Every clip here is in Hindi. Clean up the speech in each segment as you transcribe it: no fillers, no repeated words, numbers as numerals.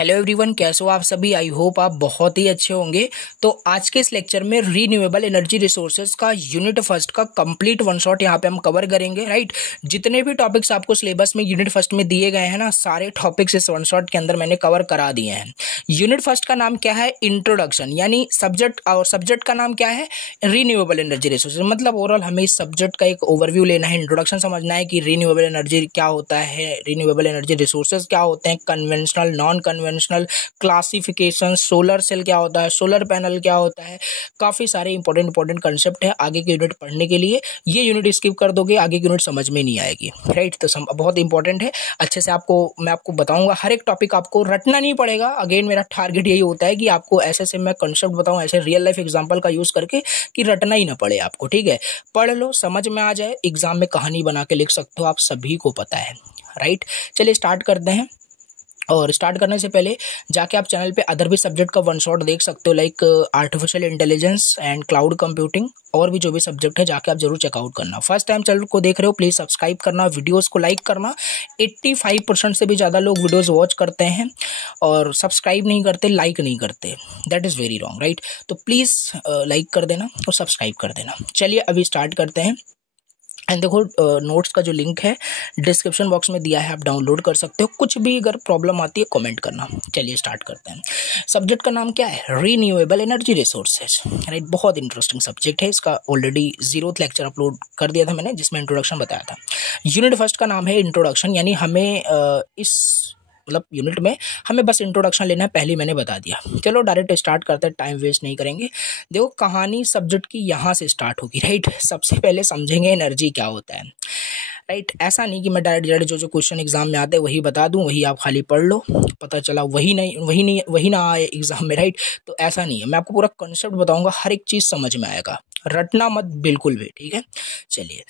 हेलो एवरीवन, कैसे हो आप सभी। आई होप आप बहुत ही अच्छे होंगे। तो आज के इस लेक्चर में रीन्यूएबल एनर्जी रिसोर्सेज का यूनिट फर्स्ट का कंप्लीट वन शॉट यहाँ पे हम कवर करेंगे। राइट, जितने भी टॉपिक्स आपको सिलेबस में यूनिट फर्स्ट में दिए गए हैं ना, सारे टॉपिक्स इस वन शॉट के अंदर मैंने कवर करा दिए हैं। यूनिट फर्स्ट का नाम क्या है? इंट्रोडक्शन, यानी सब्जेक्ट, और सब्जेक्ट का नाम क्या है? Renewable energy resources. मतलब ओवरऑल हमें इस सब्जेक्ट का एक ओवरव्यू लेना है, इंट्रोडक्शन समझना है कि रीन्यूएबल एनर्जी क्या होता है, रीन्यूएबल एनर्जी रिसोर्सेज क्या होते हैं, conventional, non conventional, classification, solar cell क्या होता है, सोलर पैनल क्या होता है। काफी सारे इंपॉर्टेंट कंसेप्ट है आगे के यूनिट पढ़ने के लिए। ये यूनिट स्किप कर दोगे, आगे की यूनिट समझ में नहीं आएगी। राइट, तो बहुत इंपॉर्टेंट है। अच्छे से मैं आपको बताऊंगा, हर एक टॉपिक आपको रटना नहीं पड़ेगा। अगेन मेरा टारगेट यही होता है कि आपको ऐसे मैं कंसेप्ट बताऊं, ऐसे रियल लाइफ एग्जांपल का यूज करके, कि रटना ही ना पड़े आपको। ठीक है, पढ़ लो, समझ में आ जाए, एग्जाम में कहानी बना के लिख सकते हो, आप सभी को पता है। राइट, चलिए स्टार्ट करते हैं। और स्टार्ट करने से पहले जाके आप चैनल पे अदर भी सब्जेक्ट का वन शॉट देख सकते हो, like artificial intelligence and cloud computing, और भी जो भी सब्जेक्ट है जाके आप जरूर चेकआउट करना। फर्स्ट टाइम चैनल को देख रहे हो, प्लीज सब्सक्राइब करना, वीडियोस को लाइक करना। 85% से भी ज़्यादा लोग वीडियोस वॉच करते हैं और सब्सक्राइब नहीं करते, लाइक नहीं करते। That is very wrong. Right, तो प्लीज़ लाइक कर देना और सब्सक्राइब कर देना। चलिए अभी स्टार्ट करते हैं। एंड देखो, नोट्स का जो लिंक है डिस्क्रिप्शन बॉक्स में दिया है, आप डाउनलोड कर सकते हो। कुछ भी अगर प्रॉब्लम आती है कमेंट करना। चलिए स्टार्ट करते हैं। सब्जेक्ट का नाम क्या है? Renewable energy resources. राइट, बहुत इंटरेस्टिंग सब्जेक्ट है। इसका ऑलरेडी 0th लेक्चर अपलोड कर दिया था मैंने, जिसमें इंट्रोडक्शन बताया था। यूनिट फर्स्ट का नाम है इंट्रोडक्शन, यानी हमें यूनिट में हमें बस इंट्रोडक्शन लेना है, पहले मैंने बता दिया। चलो डायरेक्ट स्टार्ट करते हैं, टाइम वेस्ट नहीं करेंगे। देखो, कहानी सब्जेक्ट की यहाँ से स्टार्ट होगी। राइट, सबसे पहले समझेंगे एनर्जी क्या होता है। राइट, ऐसा नहीं कि मैं डायरेक्ट जो क्वेश्चन एग्जाम में आते हैं वही बता दूं, वही आप खाली पढ़ लो, पता चला वही ना आए एग्जाम में। राइट, तो ऐसा नहीं है, मैं आपको पूरा कॉन्सेप्ट बताऊंगा, हर एक चीज समझ में आएगा, रटना मत बिल्कुल भी। ठीक है, चलिए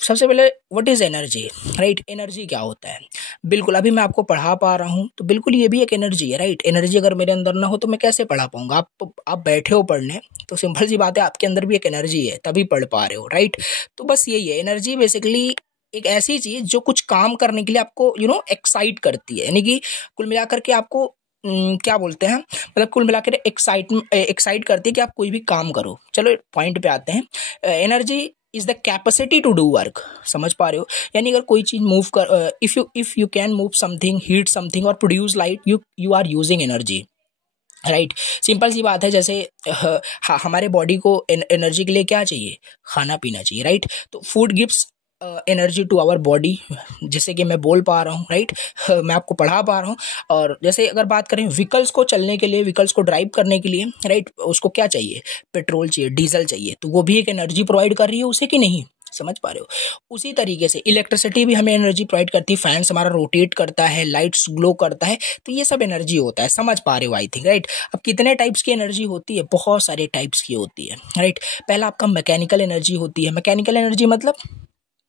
सबसे पहले what is energy. Right, energy क्या होता है? बिल्कुल अभी मैं आपको पढ़ा पा रहा हूँ तो बिल्कुल ये भी एक एनर्जी है। राइट, एनर्जी अगर मेरे अंदर ना हो तो मैं कैसे पढ़ा पाऊंगा। आप बैठे हो पढ़ने, तो सिंपल सी बात है, आपके अंदर भी एक एनर्जी है, तभी पढ़ पा रहे हो। राइट, तो बस यही है एनर्जी। बेसिकली एक ऐसी चीज जो कुछ काम करने के लिए आपको एक्साइट करती है, यानी कि कुल मिलाकर के आपको क्या बोलते हैं, मतलब कुल मिलाकर एक्साइट करती है कि आप कोई भी काम करो। चलो पॉइंट पे आते हैं। Energy is the capacity to do work. समझ पा रहे हो? यानी अगर कोई चीज मूव कर, if you can move something, heat something और produce light, you are using energy. Right, simple सी बात है। जैसे हमारे बॉडी को एनर्जी के लिए क्या चाहिए? खाना पीना चाहिए। राइट, तो food gives energy to our body, जैसे कि मैं बोल पा रहा हूँ। राइट, मैं आपको पढ़ा पा रहा हूँ। और जैसे अगर बात करें व्हीकल्स को चलने के लिए, व्हीकल्स को ड्राइव करने के लिए, राइट, उसको क्या चाहिए? पेट्रोल चाहिए, डीजल चाहिए, तो वो भी एक एनर्जी प्रोवाइड कर रही है उसे, कि नहीं? समझ पा रहे हो? उसी तरीके से इलेक्ट्रिसिटी भी हमें एनर्जी प्रोवाइड करती है। फैंस हमारा रोटेट करता है, लाइट्स ग्लो करता है, तो ये सब एनर्जी होता है। समझ पा रहे हो आई थिंक। राइट, अब कितने टाइप्स की एनर्जी होती है? बहुत सारे टाइप्स की होती है। राइट, पहला आपका मैकेनिकल एनर्जी होती है। मैकेनिकल एनर्जी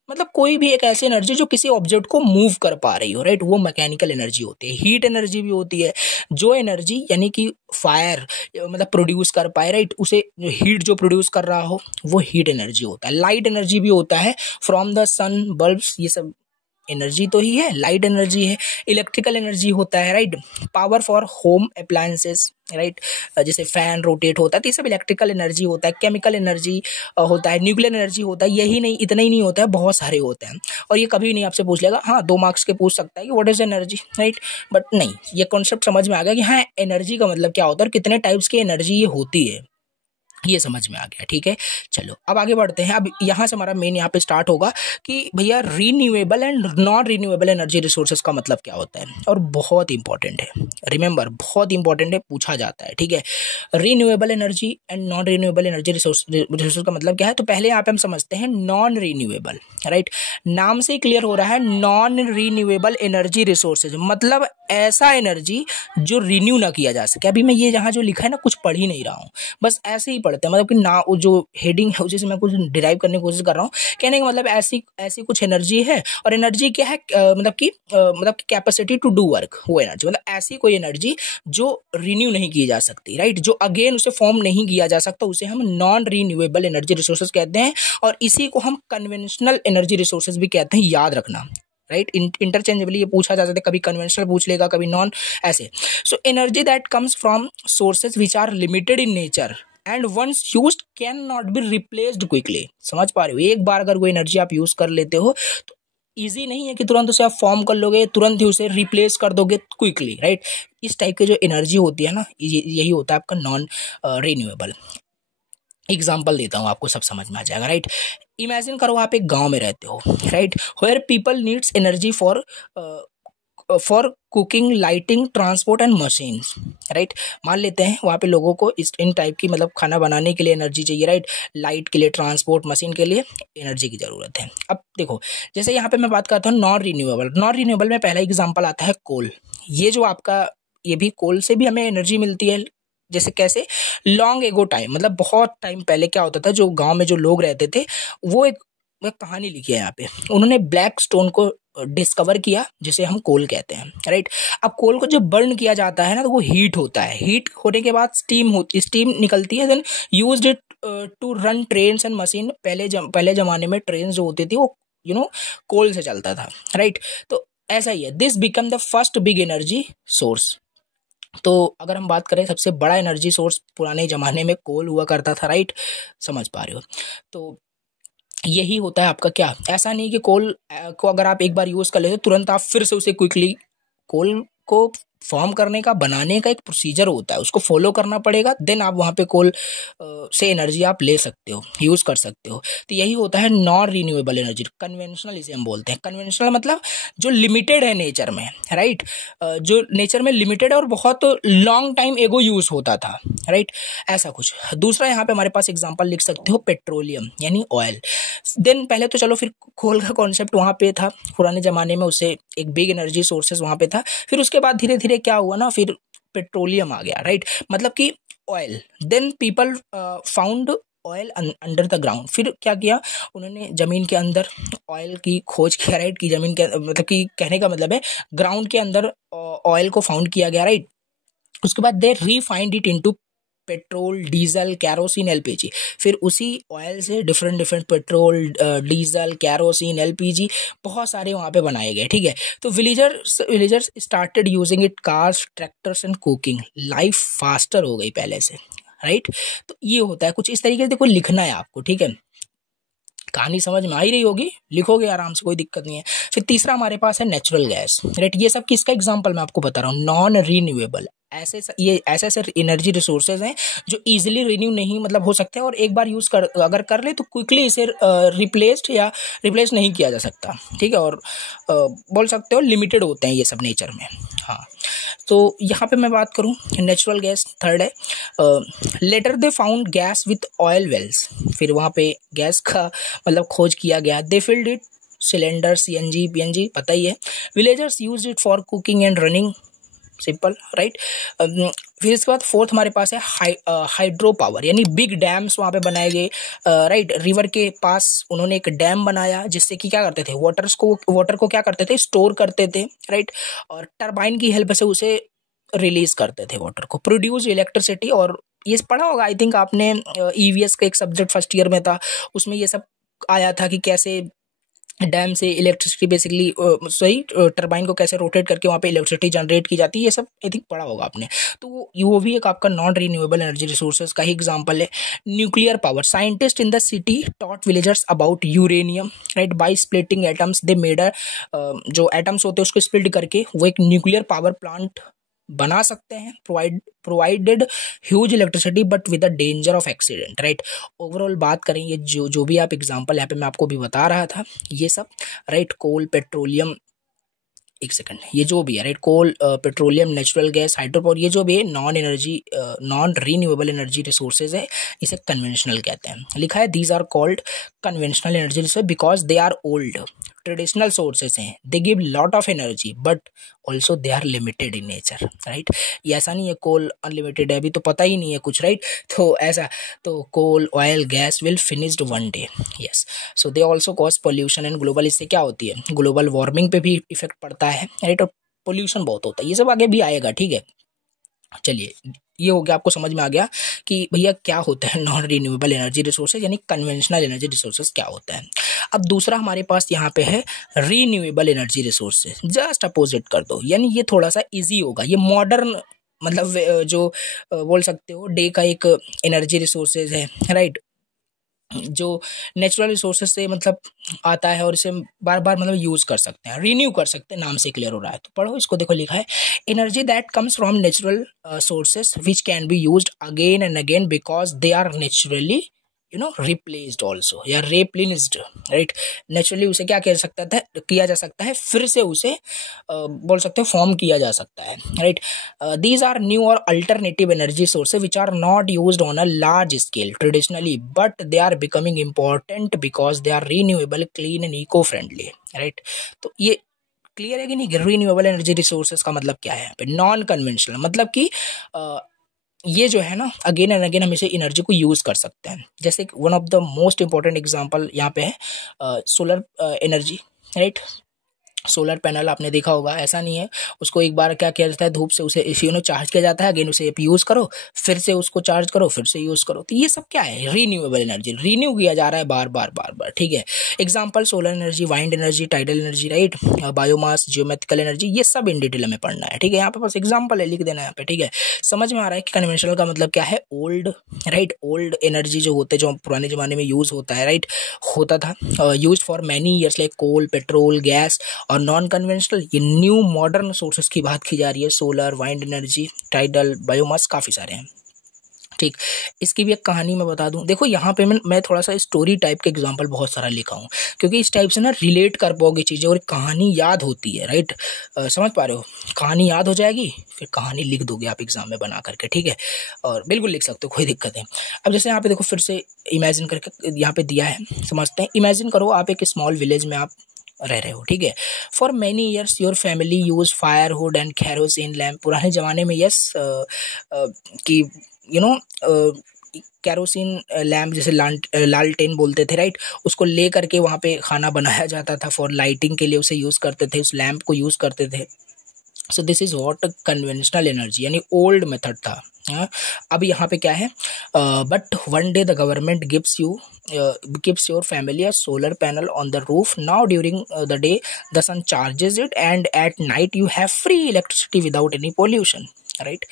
मतलब कोई भी एक ऐसी एनर्जी जो किसी ऑब्जेक्ट को मूव कर पा रही हो। राइट, वो मैकेनिकल एनर्जी होती है। हीट एनर्जी भी होती है, जो एनर्जी यानी कि फायर मतलब प्रोड्यूस कर पाए। राइट, उसे हीट जो प्रोड्यूस कर रहा हो, वो हीट एनर्जी होता है। लाइट एनर्जी भी होता है, फ्रॉम द सन, बल्ब्स, ये सब एनर्जी तो ही है, लाइट एनर्जी है। इलेक्ट्रिकल एनर्जी होता है। Right, power for home appliances. Right, जैसे फैन रोटेट होता है, तो ये सब इलेक्ट्रिकल एनर्जी होता है। केमिकल एनर्जी होता है, न्यूक्लियर एनर्जी होता है। यही नहीं, इतना ही नहीं होता है, बहुत सारे होते हैं। और ये कभी नहीं आपसे पूछ लेगा, हाँ 2 मार्क्स के पूछ सकता है कि what is energy. Right, but नहीं, ये कॉन्सेप्ट समझ में आ गया कि हाँ एनर्जी का मतलब क्या होता है और कितने टाइप्स की एनर्जी ये होती है, ये समझ में आ गया। ठीक है, चलो अब आगे बढ़ते हैं। अब यहां से हमारा मेन यहाँ पे स्टार्ट होगा कि भैया renewable and non renewable energy resources का मतलब क्या होता है। और बहुत इंपॉर्टेंट है, रिमेंबर, बहुत इंपॉर्टेंट है, पूछा जाता है। ठीक है, renewable energy and non renewable energy resource का मतलब क्या है। तो पहले यहाँ पे हम समझते हैं नॉन रीन्यूएबल। राइट, नाम से ही क्लियर हो रहा है, नॉन रीन्यूएबल एनर्जी रिसोर्सेज मतलब ऐसा एनर्जी जो रिन्यू ना किया जा सके। अभी मैं ये जहाँ जो लिखा है ना, कुछ पढ़ ही नहीं रहा हूँ, बस ऐसे ही पढ़ते हैं। मतलब कि ना, जो हेडिंग है उसी से मैं कुछ डिराइव करने की कोशिश कर रहा हूँ। कहने का मतलब ऐसी कुछ एनर्जी है। और एनर्जी क्या है? मतलब कि कैपेसिटी टू डू वर्क, वो एनर्जी, मतलब ऐसी कोई एनर्जी जो रिन्यू नहीं की जा सकती। राइट, जो अगेन उसे फॉर्म नहीं किया जा सकता, उसे हम नॉन रीन्यूएबल एनर्जी रिसोर्सेज कहते हैं। और इसी को हम कन्वेंशनल एनर्जी रिसोर्सेज भी कहते हैं, याद रखना। राइट, इंटरचेंजेबली ये पूछा जा सकता है, कभी कन्वेंशनल पूछ लेगा, कभी नॉन, ऐसे। So energy that comes from sources which are limited in nature and once used can not be replaced quickly. समझ पा रहे हो, एक बार अगर कोई एनर्जी आप यूज कर लेते हो तो ईजी नहीं है कि तुरंत उसे आप फॉर्म कर लोगे, तुरंत ही उसे रिप्लेस कर दोगे क्विकली, राइट। इस टाइप की जो एनर्जी होती है ना, यही होता है आपका नॉन रिन्यूएबल। एग्जाम्पल देता हूँ आपको, सब समझ में आ जाएगा, राइट। इमेजिन करो आप एक गांव में रहते हो, right, where people needs energy for cooking, lighting, transport and machines, right. मान लेते हैं वहाँ पे लोगों को इन टाइप की मतलब खाना बनाने के लिए एनर्जी चाहिए, राइट, लाइट के लिए, ट्रांसपोर्ट, मशीन के लिए एनर्जी की जरूरत है। अब देखो, जैसे यहाँ पे मैं बात करता हूँ नॉन रिन्यूएबल। नॉन रिन्यूएबल में पहला एग्जाम्पल आता है कोल। ये जो आपका, ये भी कोल से भी हमें एनर्जी मिलती है। जैसे कैसे, लॉन्ग एगो टाइम, मतलब बहुत टाइम पहले क्या होता था, जो गांव में जो लोग रहते थे, वो एक कहानी लिखी है यहाँ पे, उन्होंने ब्लैक स्टोन को डिस्कवर किया, जिसे हम कोल कहते हैं, राइट। अब कोल को जब बर्न किया जाता है ना, तो वो हीट होता है, हीट होने के बाद स्टीम निकलती है, then used it to run trains and machine. पहले जमाने में ट्रेन जो होती थी वो कोल से चलता था, राइट। तो ऐसा ही है, this become the first big energy source. तो अगर हम बात करें, सबसे बड़ा एनर्जी सोर्स पुराने जमाने में कोल हुआ करता था, राइट, समझ पा रहे हो। तो यही होता है आपका क्या, ऐसा नहीं कि कोल को अगर आप एक बार यूज कर लेते हो तुरंत आप फिर से उसे क्विकली, कोल को फॉर्म करने का, बनाने का एक प्रोसीजर होता है, उसको फॉलो करना पड़ेगा, देन आप वहाँ पे कोल से एनर्जी आप ले सकते हो, यूज कर सकते हो। तो यही होता है नॉन रिन्यूएबल एनर्जी, कन्वेंशनल इसे हम बोलते हैं। कन्वेंशनल मतलब जो लिमिटेड है नेचर में, राइट, जो नेचर में लिमिटेड है और बहुत लॉन्ग टाइम एगो यूज होता था, राइट, ऐसा कुछ। दूसरा यहाँ पे हमारे पास एग्जाम्पल लिख सकते हो, पेट्रोलियम यानी ऑयल। देन पहले तो चलो, फिर कोल का कॉन्सेप्ट वहाँ पे था पुराने जमाने में, उसे एक बिग एनर्जी सोर्सेस वहाँ पे था। फिर उसके बाद धीरे धीरे क्या हुआ ना, फिर पेट्रोलियम आ गया, राइट, मतलब कि oil. Then people found oil under the ground. फिर क्या किया उन्होंने, जमीन के अंदर ऑयल की खोज किया, राइट, की जमीन के, मतलब कि कहने का मतलब है ग्राउंड के अंदर ऑयल को फाउंड किया गया, राइट। उसके बाद they refined it into petrol, diesel, kerosene, LPG. फिर उसी ऑयल से different different petrol, diesel, kerosene, LPG बहुत सारे वहाँ पे बनाए गए, ठीक है। तो villagers started using it, cars, tractors and cooking. Life faster हो गई पहले से, राइट। तो ये होता है कुछ इस तरीके से, देखो लिखना है आपको, ठीक है। कहानी समझ में आ ही रही होगी, लिखोगे आराम से, कोई दिक्कत नहीं है। फिर तीसरा हमारे पास है नेचुरल गैस, राइट। ये सब किसका एग्जांपल मैं आपको बता रहा हूँ, नॉन रीन्यूएबल। ये ऐसे एनर्जी रिसोर्सेज हैं जो इजीली रिन्यू नहीं मतलब हो सकते हैं, और एक बार यूज अगर कर ले तो क्विकली इसे रिप्लेस नहीं किया जा सकता, ठीक है। और बोल सकते हो लिमिटेड होते हैं ये सब नेचर में, हाँ। तो यहाँ पे मैं बात करूँ, नेचुरल गैस थर्ड है। Later they found gas with oil wells. फिर वहाँ पे गैस का मतलब खोज किया गया। They filled it cylinder, CNG, PNG, पता ही है। Villagers use it for cooking and running, simple, right. फिर इसके बाद फोर्थ हमारे पास है हाइड्रो पावर, यानी बिग डैम्स वहाँ पे बनाए गए, राइट। रिवर के पास उन्होंने एक डैम बनाया, जिससे कि क्या करते थे, वाटर को क्या करते थे, स्टोर करते थे, राइट। और टरबाइन की हेल्प से उसे रिलीज करते थे, वाटर को, प्रोड्यूस इलेक्ट्रिसिटी। और ये पढ़ा होगा आई थिंक आपने, ईवीएस का एक सब्जेक्ट फर्स्ट ईयर में था, उसमें ये सब आया था कि कैसे डैम से इलेक्ट्रिसिटी बेसिकली, सही, टरबाइन को कैसे रोटेट करके वहाँ पे इलेक्ट्रिसिटी जनरेट की जाती है, ये सब आई थिंक पढ़ा होगा आपने। तो वो भी एक आपका नॉन रिन्यूएबल एनर्जी रिसोर्सेज का ही एग्जांपल है। Nuclear power, scientist in the city taught villagers about uranium, right. By splitting atoms they made जो एटम्स होते हैं उसको स्प्लिट करके वो एक न्यूक्लियर पावर प्लांट बना सकते हैं, provided huge electricity but with the danger of accident, right. Overall बात करें, ये जो भी आप एग्जांपल यहाँ पे मैं आपको भी बता रहा था, ये सब, राइट, कोल, पेट्रोलियम, एक सेकंड, ये जो भी है, right, coal, petroleum, natural gas, hydro power, ये जो भी है नॉन रिन्यूएबल एनर्जी रिसोर्सेज है, इसे कन्वेंशनल कहते हैं। लिखा है these are called conventional energy resource because they are old, traditional sources हैं, they give lot of energy but also they are limited in nature, right. ये ऐसा नहीं है कोल अनलिमिटेड है, अभी तो पता ही नहीं है कुछ, राइट। तो ऐसा, तो coal, oil, gas will finished one day, yes. So they also cause pollution and global, इससे क्या होती है, ग्लोबल वार्मिंग पे भी इफेक्ट पड़ता है, राइट। और पोल्यूशन बहुत होता है, ये सब आगे भी आएगा, ठीक है। चलिए ये हो गया, आपको समझ में आ गया कि भैया क्या होता है नॉन रिन्यूएबल एनर्जी रिसोर्सेज, यानी कन्वेंशनल एनर्जी रिसोर्सेज क्या होता है। अब दूसरा हमारे पास यहाँ पे है renewable energy resources, just opposite कर दो, यानी ये थोड़ा सा इजी होगा, ये मॉडर्न मतलब जो बोल सकते हो डे का एक एनर्जी रिसोर्सेज है, राइट, जो नेचुरल रिसोर्सेज से मतलब आता है और इसे बार बार मतलब यूज कर सकते हैं, रिन्यू कर सकते हैं, नाम से क्लियर हो रहा है। तो पढ़ो इसको, देखो लिखा है energy that comes from natural sources which can be used again and again because they are naturally replaced also या रिप्लेनिस्ड, राइट। नेचुरली उसे क्या किया जा सकता है, फिर से उसे बोल सकते हो फॉर्म किया जा सकता है, राइट। दीज आर न्यू और alternative energy sources which are not used on a large scale traditionally, but they are becoming important because they are renewable, clean and eco friendly, right. तो ये क्लियर है कि नहीं, रीन्यूएबल एनर्जी रिसोर्सेज का मतलब क्या है यहाँ पे, नॉन कन्वेंशनल, मतलब कि ये जो है ना अगेन एंड अगेन हम इसे एनर्जी को यूज कर सकते हैं। जैसे one of the most important example यहाँ पे है solar energy, right. Solar panel आपने देखा होगा, ऐसा नहीं है, उसको एक बार क्या किया जाता है, धूप से उसे चार्ज किया जाता है, अगेन उसे यूज करो, फिर से उसको चार्ज करो, फिर से यूज करो। तो ये सब क्या है, रीन्यूएबल एनर्जी, रिन्यू किया जा रहा है बार बार बार बार, ठीक है। Example solar energy, wind energy, tidal energy, right, biomass, geometrical energy, ये सब इन डिटेल हमें पढ़ना है, ठीक है। यहाँ पे बस एग्जाम्पल है, लिख देना है यहाँ पे, ठीक है। समझ में आ रहा है कि कन्वेंशनल का मतलब क्या है, ओल्ड, राइट, ओल्ड एनर्जी जो होते जो पुराने जमाने में यूज होता है, राइट, होता था, use for many years like coal, petrol, gas. और नॉन कन्वेंशनल ये न्यू मॉडर्न सोर्सेस की बात की जा रही है, solar, wind energy, tidal, biomass, काफी सारे हैं, ठीक। इसकी भी एक कहानी मैं बता दूं, देखो यहाँ पे मैं थोड़ा सा स्टोरी टाइप के एग्जांपल बहुत सारा लिखा हूँ, क्योंकि इस टाइप से ना रिलेट कर पाओगे चीजें और कहानी याद होती है, राइट। समझ पा रहे हो, कहानी याद हो जाएगी, फिर कहानी लिख दोगे आप एग्जाम में बना करके, ठीक है, और बिल्कुल लिख सकते हो, कोई दिक्कत है। अब जैसे यहाँ पे देखो, फिर से इमेजिन करके यहाँ पे दिया है, समझते हैं। इमेजिन करो आप एक स्मॉल विलेज में आप रह रहे हो, ठीक है। For many years your family use firewood and kerosene lamp. पुराने जमाने में यस कि कैरोसिन लैम्प जैसे लालटेन बोलते थे, राइट, उसको ले करके वहाँ पे खाना बनाया जाता था, फॉर लाइटिंग के लिए उसे यूज करते थे, उस लैम्प को यूज करते थे। So this is what conventional energy, यानी ओल्ड मेथड था। अब यहाँ पे क्या है, but one day the government gives your family a solar panel on the roof. Now during the day the sun charges it and at night you have free electricity without any pollution, right?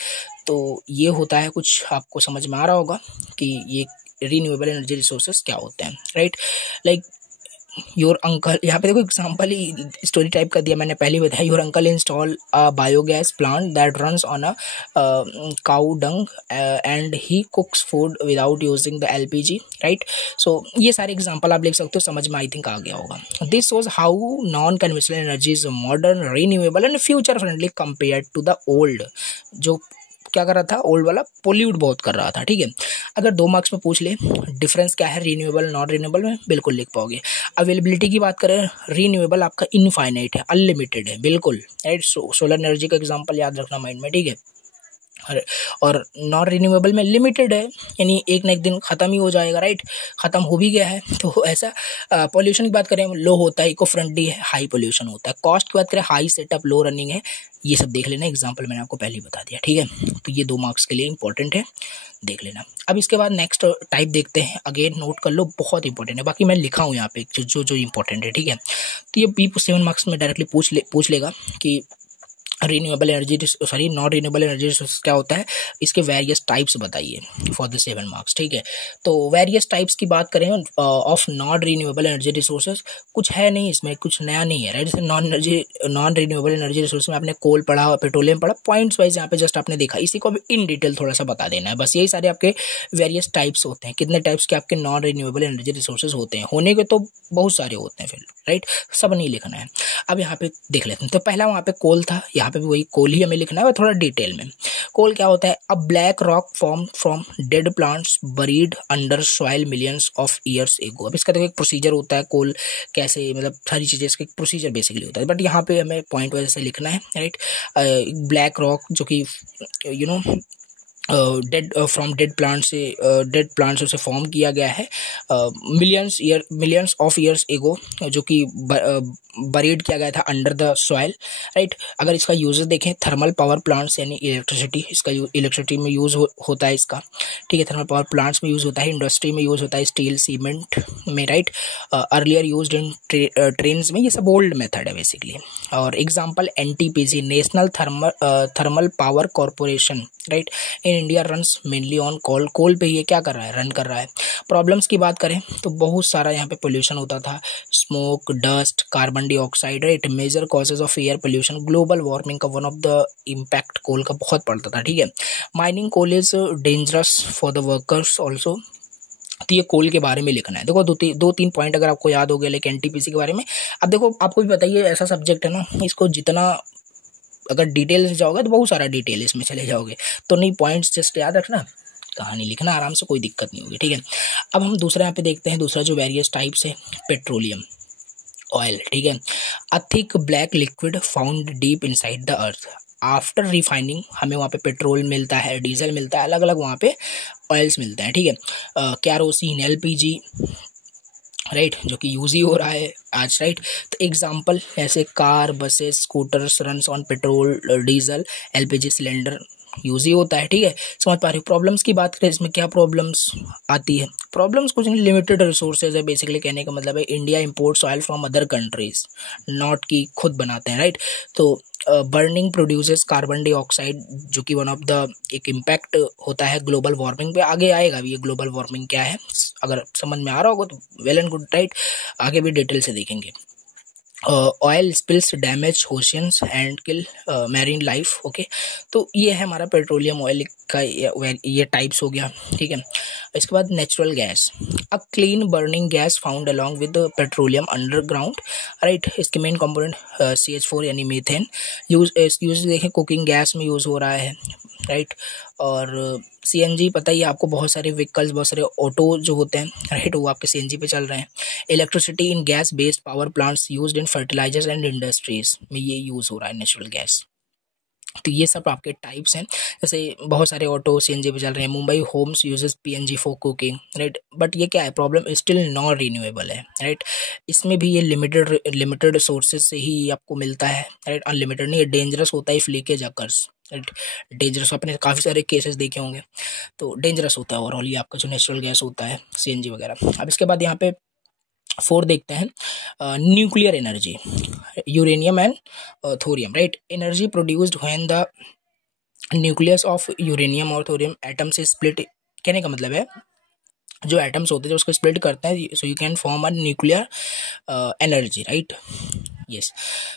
तो ये होता है, कुछ आपको समझ में आ रहा होगा कि ये रिन्यूएबल एनर्जी रिसोर्सेज क्या होते हैं, राइट। लाइक योर अंकल, यहाँ पे देखो एग्जांपल ही स्टोरी टाइप का दिया मैंने, पहले बताया, your uncle install a biogas plant that runs on a cow dung and he cooks food without using the LPG, right. So ये सारे एग्जांपल आप लिख सकते हो, समझ में आई थिंक आ गया होगा। This shows how non conventional energy is modern, renewable and future friendly compare to the old, जो क्या कर रहा था, ओल्ड वाला पोल्यूट बहुत कर रहा था, ठीक है। अगर 2 मार्क्स में पूछ ले डिफरेंस क्या है रिन्यूएबल नॉन रिन्यूएबल में, बिल्कुल लिख पाओगे। अवेलेबिलिटी की बात करें, रिन्यूएबल आपका इनफाइनाइट है, अनलिमिटेड है, बिल्कुल, राइट। सोलर एनर्जी का एग्जांपल याद रखना माइंड में, ठीक है। और नॉन रिन्यूएबल में लिमिटेड है, यानी एक ना एक दिन खत्म ही हो जाएगा, राइट, खत्म हो भी गया है। तो ऐसा पॉल्यूशन की बात करें, लो होता है, इको फ्रेंडली है, हाई पॉल्यूशन होता है। कॉस्ट की बात करें, हाई सेटअप, लो रनिंग है, ये सब देख लेना, एग्जाम्पल मैंने आपको पहले ही बता दिया, ठीक है। तो ये 2 मार्क्स के लिए इंपॉर्टेंट है, देख लेना। अब इसके बाद नेक्स्ट टाइप देखते हैं, अगेन नोट कर लो, बहुत इंपॉर्टेंट है, बाकी मैं लिखा हूँ यहाँ पे जो इंपॉर्टेंट है, ठीक है। तो ये बी 7 मार्क्स में डायरेक्टली पूछ लेगा कि renewable energy non renewable energy resource क्या होता है, इसके वेरियस टाइप्स बताइए फॉर द 7 मार्क्स, ठीक है। तो वेरियस टाइप्स की बात करें of non renewable energy resources, कुछ है नहीं इसमें, कुछ नया नहीं है, राइट। जैसे नॉन रिन्यूएबल एनर्जी रिसोर्स में आपने कोल पढ़ा, पेट्रोलियम पढ़ा, पॉइंट्स वाइज यहाँ पे जस्ट आपने देखा, इसी को भी इन डिटेल थोड़ा सा बता देना है, बस यही सारे आपके वेरियस टाइप्स होते हैं। कितने टाइप्स के आपके नॉन रिन्यूएबल एनर्जी रिसोर्सेज होते हैं, होने के तो बहुत सारे होते हैं फिर, राइट, सब नहीं लिखना है। अब यहाँ पे देख लेते हैं, तो पहला वहाँ पे कोल था, यहाँ पे भी वही कोल ही हमें लिखना है, थोड़ा डिटेल में। कोल क्या होता है, अ black rock form from dead plants buried under soil millions of years ago. अब इसका देखो एक प्रोसीजर होता है, कोल कैसे, मतलब सारी चीजें इसका एक प्रोसीजर बेसिकली होता है, बट यहाँ पे हमें पॉइंट वाइज से लिखना है, राइट। ब्लैक रॉक जो कि डेड फ्रॉम डेड प्लांट से डेड प्लांट से उसे फॉर्म किया गया है मिलियंस ऑफ ईयर्स एगो, जो कि बरीड किया गया था अंडर द सॉइल, राइट। अगर इसका यूजेस देखें, थर्मल पावर प्लांट्स यानी इलेक्ट्रिसिटी, इसका इलेक्ट्रिसिटी में यूज होता है इसका, ठीक है। थर्मल पावर प्लांट्स में यूज होता है, इंडस्ट्री में यूज होता है, स्टील सीमेंट में, right. Earlier used in trains में, ये सब ओल्ड मेथड है बेसिकली। और example NTPC, national thermal power corporation, right, in India runs mainly on coal पे ये क्या कर रहा है, रन कर रहा है। प्रॉब्लम्स की बात करें तो बहुत सारा यहाँ पे पोल्यूशन होता था, smoke, dust, carbon dioxide, right. Major causes of air pollution, global warming का one of the impact coal का बहुत पड़ता था, ठीक है। Mining coal is dangerous for the workers also. तो ये कोल के बारे में लिखना है। देखो दो तीन पॉइंट अगर आपको याद हो गया लाइक एनटीपीसी के बारे में। अब देखो आपको भी बताइए, ऐसा सब्जेक्ट है ना, इसको जितना अगर डिटेल से जाओगे तो बहुत सारा डिटेल इसमें चले जाओगे, तो नहीं, पॉइंट्स जस्ट याद रखना, कहानी लिखना आराम से, कोई दिक्कत नहीं होगी, ठीक है। अब हम दूसरा यहाँ पे देखते हैं, दूसरा जो वेरियस टाइप्स है, पेट्रोलियम ऑयल, ठीक है। A thick black liquid found deep inside the earth, after refining हमें वहाँ पे पेट्रोल मिलता है, डीजल मिलता है, अलग अलग वहाँ पे ऑयल्स मिलते हैं, ठीक है। कैरोसिन, एलपीजी, राइट, जो कि यूज ही हो रहा है आज, राइट। तो एग्जांपल ऐसे car, buses, scooters runs on petrol, diesel, LPG cylinder use ही होता है, ठीक है। समझ पा रहे हो। प्रॉब्लम्स की बात करें, इसमें क्या प्रॉब्लम्स आती है, प्रॉब्लम्स कुछ नहीं, लिमिटेड रिसोर्सेज है बेसिकली, कहने का मतलब है India imports oil from other countries, not की खुद बनाते हैं, राइट। तो बर्निंग प्रोड्यूसेस कार्बन डाइऑक्साइड, जो कि वन ऑफ द एक इम्पैक्ट होता है ग्लोबल वार्मिंग पे, आगे आएगा भी ये ग्लोबल वार्मिंग क्या है, अगर समझ में आ रहा होगा तो वेल एंड गुड, राइट, आगे भी डिटेल से देखेंगे। Oil spills damage oceans and kill marine life, okay. तो ये है हमारा पेट्रोलियम ऑयल का ये टाइप्स हो गया, ठीक है। इसके बाद natural gas, a clean burning gas found along with petroleum underground, right. इसके मेन कंपोनेंट CH4 यानी मीथेन, यूज देखें कुकिंग गैस में यूज हो रहा है, राइट। और CNG पता ही है आपको, बहुत सारे व्हीकल्स, बहुत सारे ऑटो जो होते हैं, राइट, वो आपके CNG पे चल रहे हैं। Electricity in gas based power plants used in fertilisers and industries में ये यूज हो रहा है नेचुरल गैस। तो ये सब आपके टाइप्स हैं, जैसे बहुत सारे ऑटो CNG पे चल रहे हैं। Mumbai homes uses PNG for cooking, right. But ये क्या है, प्रॉब्लम स्टिल नॉन रिन्यूएबल है, राइट। इसमें भी ये लिमिटेड सोर्सेज से ही आपको मिलता है, राइट, अनलिमिटेड नहीं है, डेंजरस होता है if leakage occurs, right. Dangerous, आपने काफ़ी सारे केसेस देखे होंगे, तो डेंजरस होता है ओवरऑल ये आपका जो नेचुरल गैस होता है, CNG वगैरह। अब इसके बाद यहाँ पे 4 देखते हैं, nuclear energy, uranium and thorium, right. Energy produced when the nucleus of uranium और थोरियम एटम से स्प्लिट, कहने का मतलब है जो एटम्स होते हैं जो उसको स्प्लिट करते हैं, so you can form a nuclear energy, right, yes.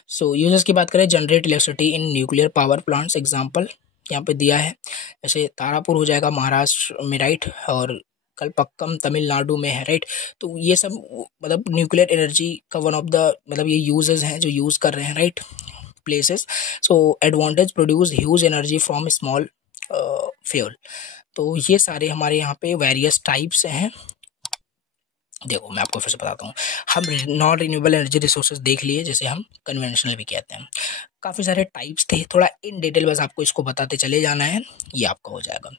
So users की बात करें, generate electricity in nuclear power plants, example यहाँ पे दिया है, जैसे तारापुर हो जाएगा महाराष्ट्र में, राइट, और कलपक्कम तमिलनाडु में है, राइट। तो ये सब मतलब न्यूक्लियर एनर्जी का वन ऑफ द मतलब ये यूजेस हैं जो यूज कर रहे हैं, right, places. So advantage, produce huge energy from small fuel. तो ये सारे हमारे यहाँ पे वेरियस टाइप्स हैं। देखो मैं आपको फिर से बताता हूँ, हम नॉन रिन्यूएबल एनर्जी रिसोर्सेज देख लिए, जैसे हम कन्वेंशनल भी कहते हैं। काफ़ी सारे टाइप्स थे, थोड़ा इन डिटेल बस आपको इसको बताते चले जाना है, ये आपका हो जाएगा,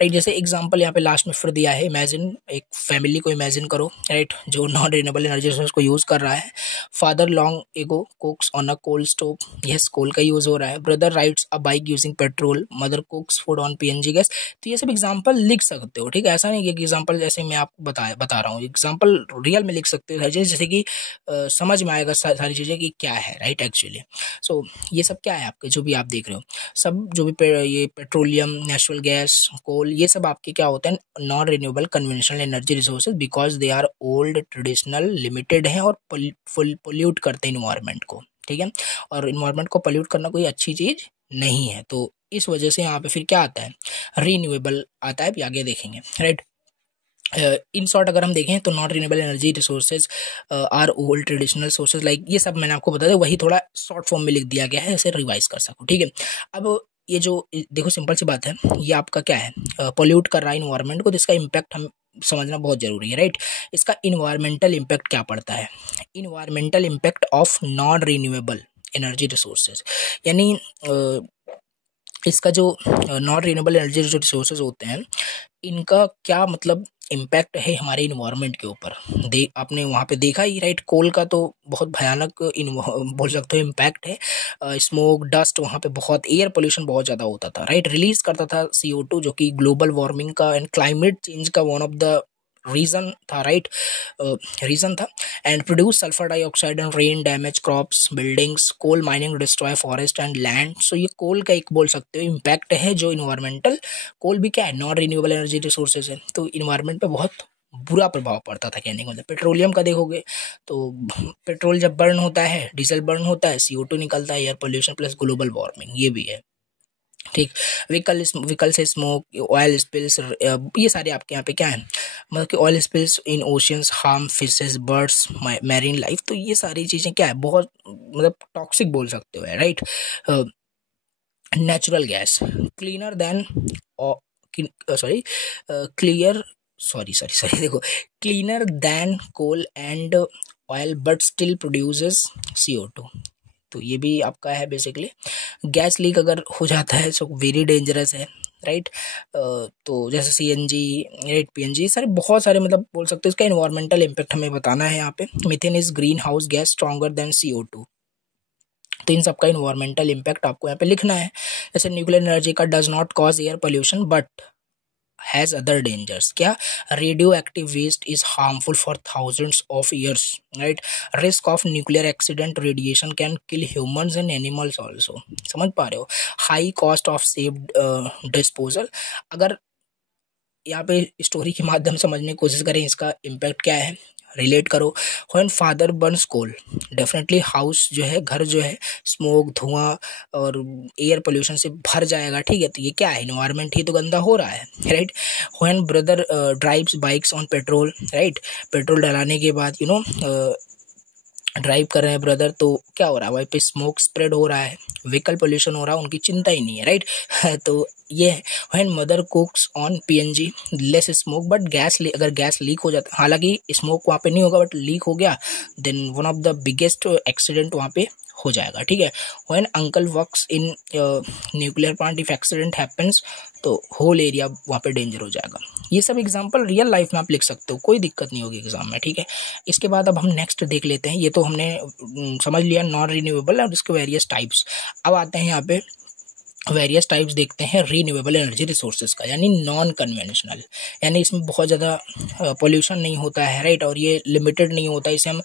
राइट। जैसे एग्जांपल यहाँ पे लास्ट में फिर दिया है, इमेजिन एक फैमिली को इमेजिन करो, राइट, जो नॉन रिन्यूएबल एनर्जी रिसोर्स को यूज़ कर रहा है। Father long ago cooks on a coal stove, yes, coal का यूज़ हो रहा है। Brother rides a bike using petrol, mother cooks food on PNG gas. तो ये सब एग्जाम्पल लिख सकते हो, ठीक है, ऐसा नहीं कि एग्जाम्पल जैसे मैं आपको बता रहा हूँ, एग्जाम्पल रियल में लिख सकते हो, जैसे कि समझ में आएगा सारी चीज़ें कि क्या है, राइट, एक्चुअली। सो ये सब क्या है आपके, जो भी आप देख रहे हो, सब जो भी ये पेट्रोलियम, नेचुरल गैस, कोल, ये सब आपके क्या होते हैं, non renewable conventional energy resources, because they are old, traditional, limited हैं और पोल्यूट करते हैं इन्वायरमेंट को, ठीक है। और इन्वायरमेंट को पोल्यूट करना कोई अच्छी चीज़ नहीं है, तो इस वजह से यहाँ पे फिर क्या आता है, रीन्यूएबल आता है, आगे देखेंगे, राइट। इन शॉर्ट अगर हम देखें तो non renewable energy resources are old traditional sources, like ये सब मैंने आपको बता दिया, वही थोड़ा शॉर्ट फॉर्म में लिख दिया गया है, ऐसे रिवाइज कर सको, ठीक है। अब ये जो देखो सिंपल सी बात है, ये आपका क्या है, पोल्यूट कर रहा है इन्वायरमेंट को, तो इसका इम्पैक्ट हम समझना बहुत जरूरी है, राइट। इसका इन्वायरमेंटल इम्पैक्ट क्या पड़ता है, environmental impact of non renewable energy resources, यानी इसका जो नॉन रिन्यूएबल एनर्जी जो रिसोर्सेज होते हैं, इनका क्या मतलब इम्पैक्ट है हमारे इन्वायरमेंट के ऊपर। आपने वहाँ पे देखा ही, राइट। कोल का तो बहुत भयानक बोल सकते हो इम्पैक्ट है। स्मोक, डस्ट, वहाँ पे बहुत एयर पोल्यूशन बहुत ज़्यादा होता था, राइट। रिलीज करता था CO2, जो कि ग्लोबल वार्मिंग का एंड क्लाइमेट चेंज का वन ऑफ द रीजन था, राइट। रीजन था। And produce sulphur dioxide and rain, damage crops, buildings, coal mining destroy forest and land. So ये कोल का एक बोल सकते हो इम्पैक्ट है जो इन्वायरमेंटल। कोल भी क्या है, नॉन रिन्यूएबल एनर्जी रिसोर्सेज है, तो इन्वायरमेंट पे बहुत बुरा प्रभाव पड़ता था। कहने का मतलब पेट्रोलियम का देखोगे तो पेट्रोल जब बर्न होता है, डीजल बर्न होता है, CO2 निकलता है, air pollution plus global warming, ये भी है, ठीक। व्हीकल से स्मोक, ऑयल स्पिल्स, ये सारे आपके यहाँ पे क्या है, मतलब कि oil spills in oceans harm fishes, birds, marine life. तो ये सारी चीजें क्या है, बहुत मतलब टॉक्सिक बोल सकते हो, right. Natural gas cleaner than, sorry clear sorry देखो, cleaner than coal and oil but still produces CO2। तो ये भी आपका है बेसिकली। गैस लीक अगर हो जाता है सो वेरी डेंजरस है, राइट। तो जैसे CNG, राइट, PNG, सारे बहुत सारे मतलब बोल सकते हैं इसका इन्वायरमेंटल इम्पैक्ट हमें बताना है यहाँ पे। Methane is green house gas stronger than CO2। तो इन सबका इन्वायरमेंटल इम्पैक्ट आपको यहाँ पे लिखना है। जैसे न्यूक्लियर एनर्जी का does not cause air pollution but has other dangers. क्या, radioactive waste is harmful for thousands of years, right. Risk of nuclear accident, radiation can kill humans and animals also. समझ पा रहे हो। High cost of safe disposal. अगर यहाँ पे स्टोरी के माध्यम से समझने की कोशिश करें इसका इम्पैक्ट क्या है, रिलेट करो। When father burns coal, definitely house जो है, घर जो है, स्मोक, धुआं और एयर पोल्यूशन से भर जाएगा, ठीक है। तो ये क्या है, इन्वायरमेंट ही तो गंदा हो रहा है, right. When brother drives bikes on petrol, right, petrol डलाने के बाद ड्राइव कर रहे हैं ब्रदर, तो क्या हो रहा है, वहीं पे स्मोक स्प्रेड हो रहा है, व्हीकल पोल्यूशन हो रहा है, उनकी चिंता ही नहीं है, राइट। तो ये है। When mother कुक्स on PNG, less smoke but gas, अगर गैस लीक हो जाता, हालांकि स्मोक वहाँ पे नहीं होगा बट लीक हो गया, then one of the biggest accident वहाँ पे हो जाएगा, ठीक है। When uncle works in nuclear plant, if accident happens, तो होल एरिया वहाँ पे डेंजर हो जाएगा। ये सब एग्जांपल रियल लाइफ में आप लिख सकते हो, कोई दिक्कत नहीं होगी एग्जाम में, ठीक है। इसके बाद अब हम नेक्स्ट देख लेते हैं। ये तो हमने समझ लिया नॉन रिन्यूएबल और इसके वेरियस टाइप्स। अब आते हैं यहाँ पे वेरियस टाइप्स देखते हैं रिन्यूएबल एनर्जी रिसोर्सेज का, यानी नॉन कन्वेंशनल, यानी इसमें बहुत ज़्यादा पोल्यूशन नहीं होता है, राइट। और ये लिमिटेड नहीं होता, इसे हम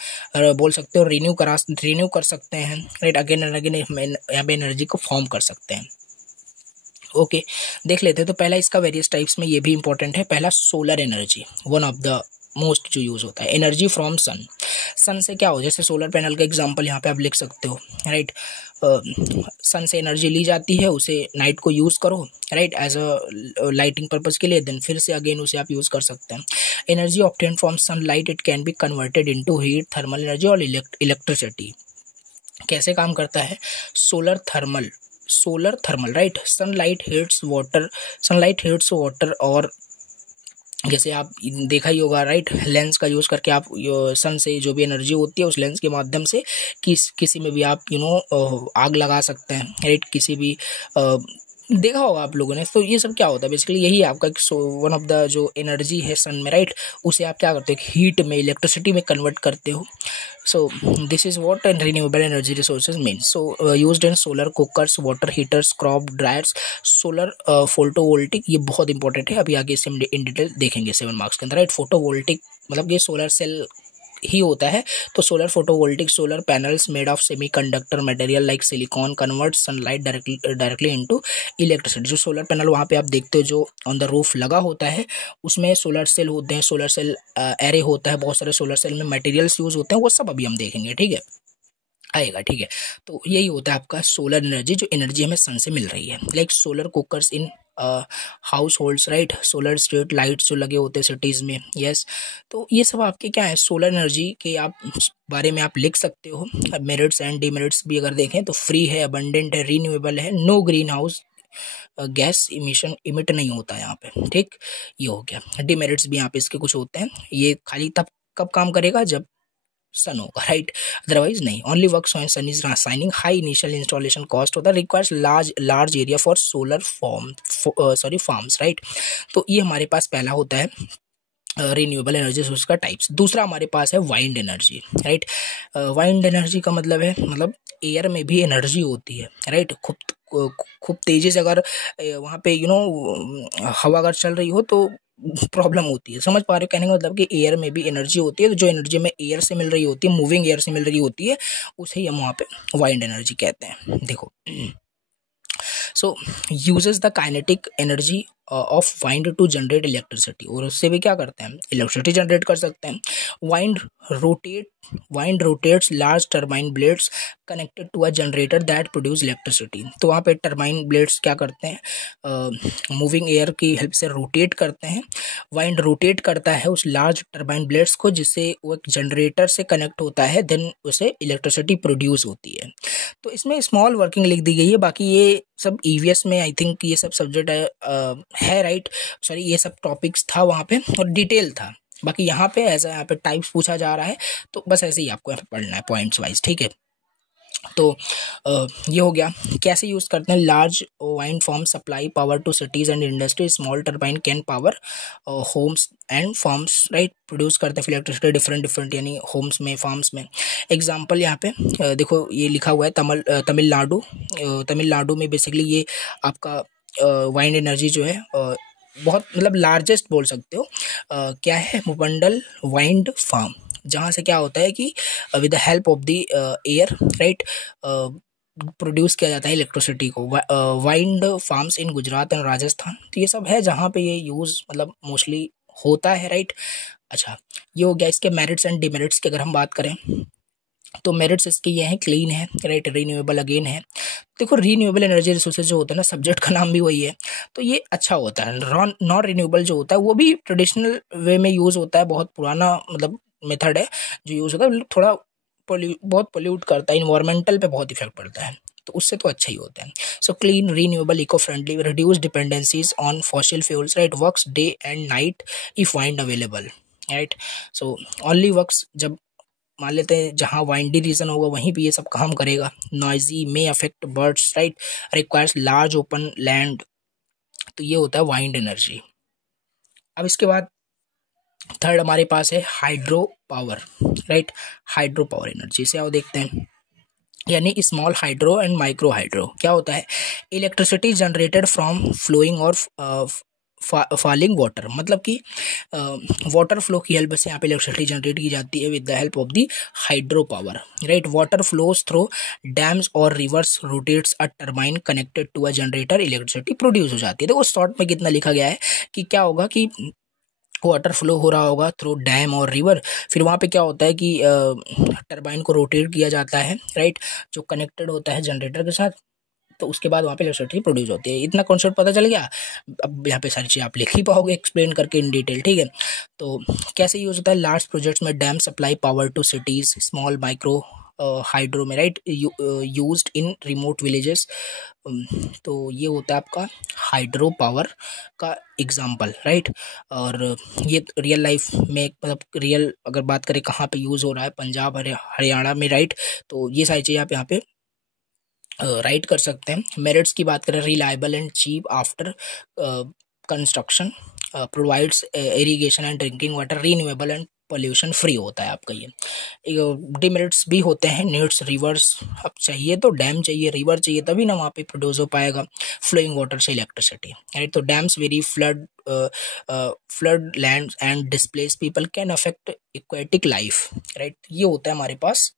बोल सकते हो रिन्यू कर सकते हैं, राइट। अगेन एंड अगेन यहाँ पे एनर्जी को फॉर्म कर सकते हैं। ओके, देख लेते हैं। तो पहला इसका वेरियस टाइप्स में ये भी इंपॉर्टेंट है। पहला solar energy, one of the most जो यूज होता है। एनर्जी फ्रॉम सन, सन से क्या हो, जैसे सोलर पैनल का एग्जांपल यहाँ पे आप लिख सकते हो, राइट। सन से एनर्जी ली जाती है, उसे नाइट को यूज करो, right, as a lighting purpose के लिए, देन फिर से अगेन उसे आप यूज कर सकते हैं। Energy obtain from sunlight, it can be converted into heat, thermal energy और इलेक्ट्रिसिटी। कैसे काम करता है, solar thermal, right. Sunlight heats water, और जैसे आप देखा ही होगा, राइट, लेंस का यूज करके आप सन से जो भी एनर्जी होती है उस लेंस के माध्यम से किसी में भी आप आग लगा सकते हैं, राइट। किसी भी देखा होगा आप लोगों ने। तो ये सब क्या होता है, बेसिकली यही है आपका वन ऑफ द जो एनर्जी है सन में, राइट, उसे आप क्या करते हो, हीट में, इलेक्ट्रिसिटी में कन्वर्ट करते हो। So this is what renewable energy resources mean. So used in solar cookers, water heaters, crop dryers, solar photovoltaic, ये बहुत इंपॉर्टेंट है, अभी आगे इसे हम इन डिटेल देखेंगे 7 मार्क्स के अंदर, राइट। फोटोवोल्टिक मतलब ये सोलर सेल ही होता है। तो solar photovoltaic, solar panels made of semiconductor material like silicon convert sunlight directly into electricity. जो सोलर पैनल वहाँ पे आप देखते हो जो ऑन द रूफ लगा होता है, उसमें सोलर सेल होते हैं, सोलर सेल एरे होता है, बहुत सारे सोलर सेल में मटेरियल्स यूज होते हैं, वो सब अभी हम देखेंगे, ठीक है, आएगा, ठीक है। तो यही होता है आपका सोलर एनर्जी, जो एनर्जी हमें सन से मिल रही है। Like solar cookers in house holds, right, solar street lights जो लगे होते हैं सिटीज में, यस। तो ये सब आपके क्या है, सोलर एनर्जी के आप बारे में आप लिख सकते हो। मेरिट्स एंड डिमेरिट्स भी अगर देखें तो फ्री है, अबंडेंट है, रिन्यूएबल है, no green house gas emission emit नहीं होता है यहाँ पे, ठीक। ये हो गया। डिमेरिट्स भी यहाँ पे इसके कुछ होते हैं, ये खाली तब कब काम करेगा जब सन होगा, राइट, अदरवाइज नहीं। Only works when sun is shining, high initial installation cost होता है, requires large area for solar farms, right. तो ये हमारे पास पहला होता है रिन्यूएबल एनर्जी सोर्स का टाइप्स। दूसरा हमारे पास है wind energy, right. Wind energy का मतलब है, मतलब एयर में भी एनर्जी होती है, राइट। खूब तेजी से अगर वहाँ पे हवा अगर चल रही हो तो प्रॉब्लम होती है, समझ पा रहे हो कहने का मतलब कि एयर में भी एनर्जी होती है, तो जो एनर्जी में एयर से मिल रही होती है, मूविंग एयर से मिल रही होती है, उसे ही हम वहाँ पे वाइंड एनर्जी कहते हैं। देखो, so uses the kinetic energy of wind to generate electricity, और उससे भी क्या करते हैं, इलेक्ट्रिसिटी जनरेट कर सकते हैं। Wind rotate wind rotates large turbine blades connected to a generator that produce electricity. तो वहाँ पे टर्बाइन ब्लेड्स क्या करते हैं, मूविंग एयर की हेल्प से रोटेट करते हैं। वाइंड रोटेट करता है उस लार्ज टर्बाइन ब्लेड्स को, जिससे वो एक जनरेटर से कनेक्ट होता है, देन उसे इलेक्ट्रिसिटी प्रोड्यूस होती है। तो इसमें स्मॉल वर्किंग लिख दी गई है, बाकी ये सब ईवीएस में आई थिंक ये सब सब्जेक्ट है, राइट, सॉरी ये सब टॉपिक्स था वहाँ पे और डिटेल था। बाकी यहाँ पे ऐसा यहाँ पे टाइप्स पूछा जा रहा है, तो बस ऐसे ही आपको यहाँ पे पढ़ना है पॉइंट्स वाइज, ठीक है। तो ये हो गया। कैसे यूज करते हैं, large wind farm supply power to cities and industry, small turbine can power homes and farms, right, produce करते हैं इलेक्ट्रिसिटी डिफरेंट यानी होम्स में, फार्म्स में। एग्जांपल यहाँ पे देखो ये लिखा हुआ है तमिलनाडु में बेसिकली ये आपका वाइंड एनर्जी जो है बहुत मतलब लार्जेस्ट बोल सकते हो। क्या है, मुपंडल वाइंड फार्म, जहाँ से क्या होता है कि with the help of the air, right, produce किया जाता है इलेक्ट्रिसिटी को। Wind farms in Gujarat and Rajasthan, तो ये सब है जहाँ पे ये यूज़ मतलब मोस्टली होता है, राइट। अच्छा, ये हो गया। इसके मेरिट्स एंड डिमेरिट्स की अगर हम बात करें तो मेरिट्स इसके ये हैं, क्लीन है, राइट, रीन्यूएबल अगेन है। देखो रीन्यूएबल एनर्जी रिसोर्सेज जो होता है ना, सब्जेक्ट का नाम भी वही है, तो ये अच्छा होता है। नॉन रिन्यूएबल जो होता है वो भी ट्रेडिशनल वे में यूज़ होता है, बहुत पुराना मतलब मेथड है जो यूज़ होता है, थोड़ा बहुत पोल्यूट करता है, इन्वायरमेंटल पे बहुत इफेक्ट पड़ता है, तो उससे तो अच्छा ही होता है। So clean, renewable, eco friendly, reduce dependencies on fossil fuels, right, works day and night if wind available, right. So only works, जब मान लेते हैं जहाँ वाइंडी रीजन होगा वहीं पे ये सब काम करेगा। Noisy, may affect birds, right, requires large open land, तो ये होता है वाइंड एनर्जी। अब इसके बाद थर्ड हमारे पास है hydro power, right, hydro power energy से आओ देखते हैं। यानी small hydro and micro hydro क्या होता है, इलेक्ट्रिसिटी जनरेटेड फ्रॉम फ्लोइंग और फॉलिंग वाटर, मतलब कि वाटर फ्लो की हेल्प से यहाँ पे इलेक्ट्रिसिटी जनरेट की जाती है with the help of the hydro power, right. Water flows through dams और rivers rotates a turbine connected to a generator, electricity produce हो जाती है। देखो शॉर्ट में कितना लिखा गया है कि क्या होगा कि वाटर फ्लो हो रहा होगा थ्रू डैम और रिवर, फिर वहाँ पे क्या होता है कि टरबाइन को रोटेट किया जाता है, राइट, जो कनेक्टेड होता है जनरेटर के साथ, तो उसके बाद वहाँ पे इलेक्ट्रिसिटी प्रोड्यूस होती है। इतना कॉन्सेप्ट पता चल गया। अब यहाँ पे सारी चीज़ आप लिख ही पाओगे एक्सप्लेन करके इन डिटेल, ठीक है। तो कैसे यूज होता है, लार्ज प्रोजेक्ट्स में dam supply power to cities, small micro hydro में, right, used in remote villages. तो ये होता है आपका हाइड्रो पावर का एग्जाम्पल, राइट। और ये रियल लाइफ में मतलब रियल अगर बात करें कहाँ पे यूज़ हो रहा है, पंजाब हरियाणा में, राइट। तो ये सारी चीज़ें आप यहाँ पे राइट कर सकते हैं। मेरिट्स की बात करें, reliable and cheap after construction, provides irrigation and drinking water, renewable and pollution free होता है आपका ये। डिमेरिट्स भी होते हैं, नीड्स रिवर्स, अब चाहिए तो डैम चाहिए, रिवर चाहिए, तभी ना वहाँ पे प्रोड्यूस हो पाएगा फ्लोइंग वाटर से इलेक्ट्रिसिटी, राइट। तो dams very flood land and displace people, can affect aquatic life, right. ये होता है हमारे पास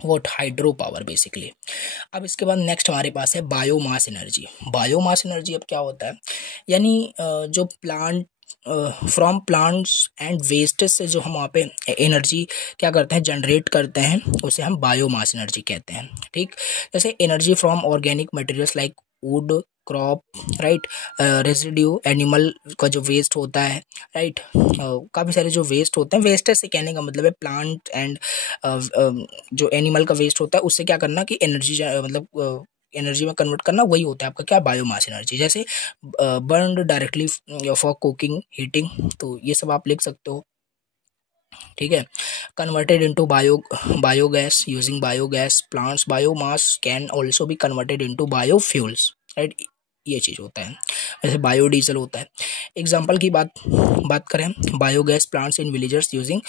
वॉट हाइड्रो पावर बेसिकली। अब इसके बाद नेक्स्ट हमारे पास है बायोमास एनर्जी। बायोमास एनर्जी अब क्या होता है, यानी जो plant from plants and wastage से जो हम वहाँ पे एनर्जी क्या करते हैं, जनरेट करते हैं, उसे हम बायोमास एनर्जी कहते हैं, ठीक। जैसे energy from organic materials like would, crop, right, residue, animal का जो वेस्ट होता है, राइट, काफ़ी सारे जो वेस्ट होते हैं, वेस्टेज से कहने का मतलब है प्लांट एंड जो एनिमल का वेस्ट होता है, उससे क्या करना कि एनर्जी मतलब एनर्जी में कन्वर्ट करना, वही होता है आपका क्या, बायोमास एनर्जी। जैसे burn directly for cooking, heating, तो ये सब आप लिख सकते हो। ठीक है। Converted into biogas, using biogas plants, biomass can also be converted into biofuels, right. ये चीज़ होता है, जैसे बायोडीजल होता है। एग्जाम्पल की बात करें, biogas plants in villagers using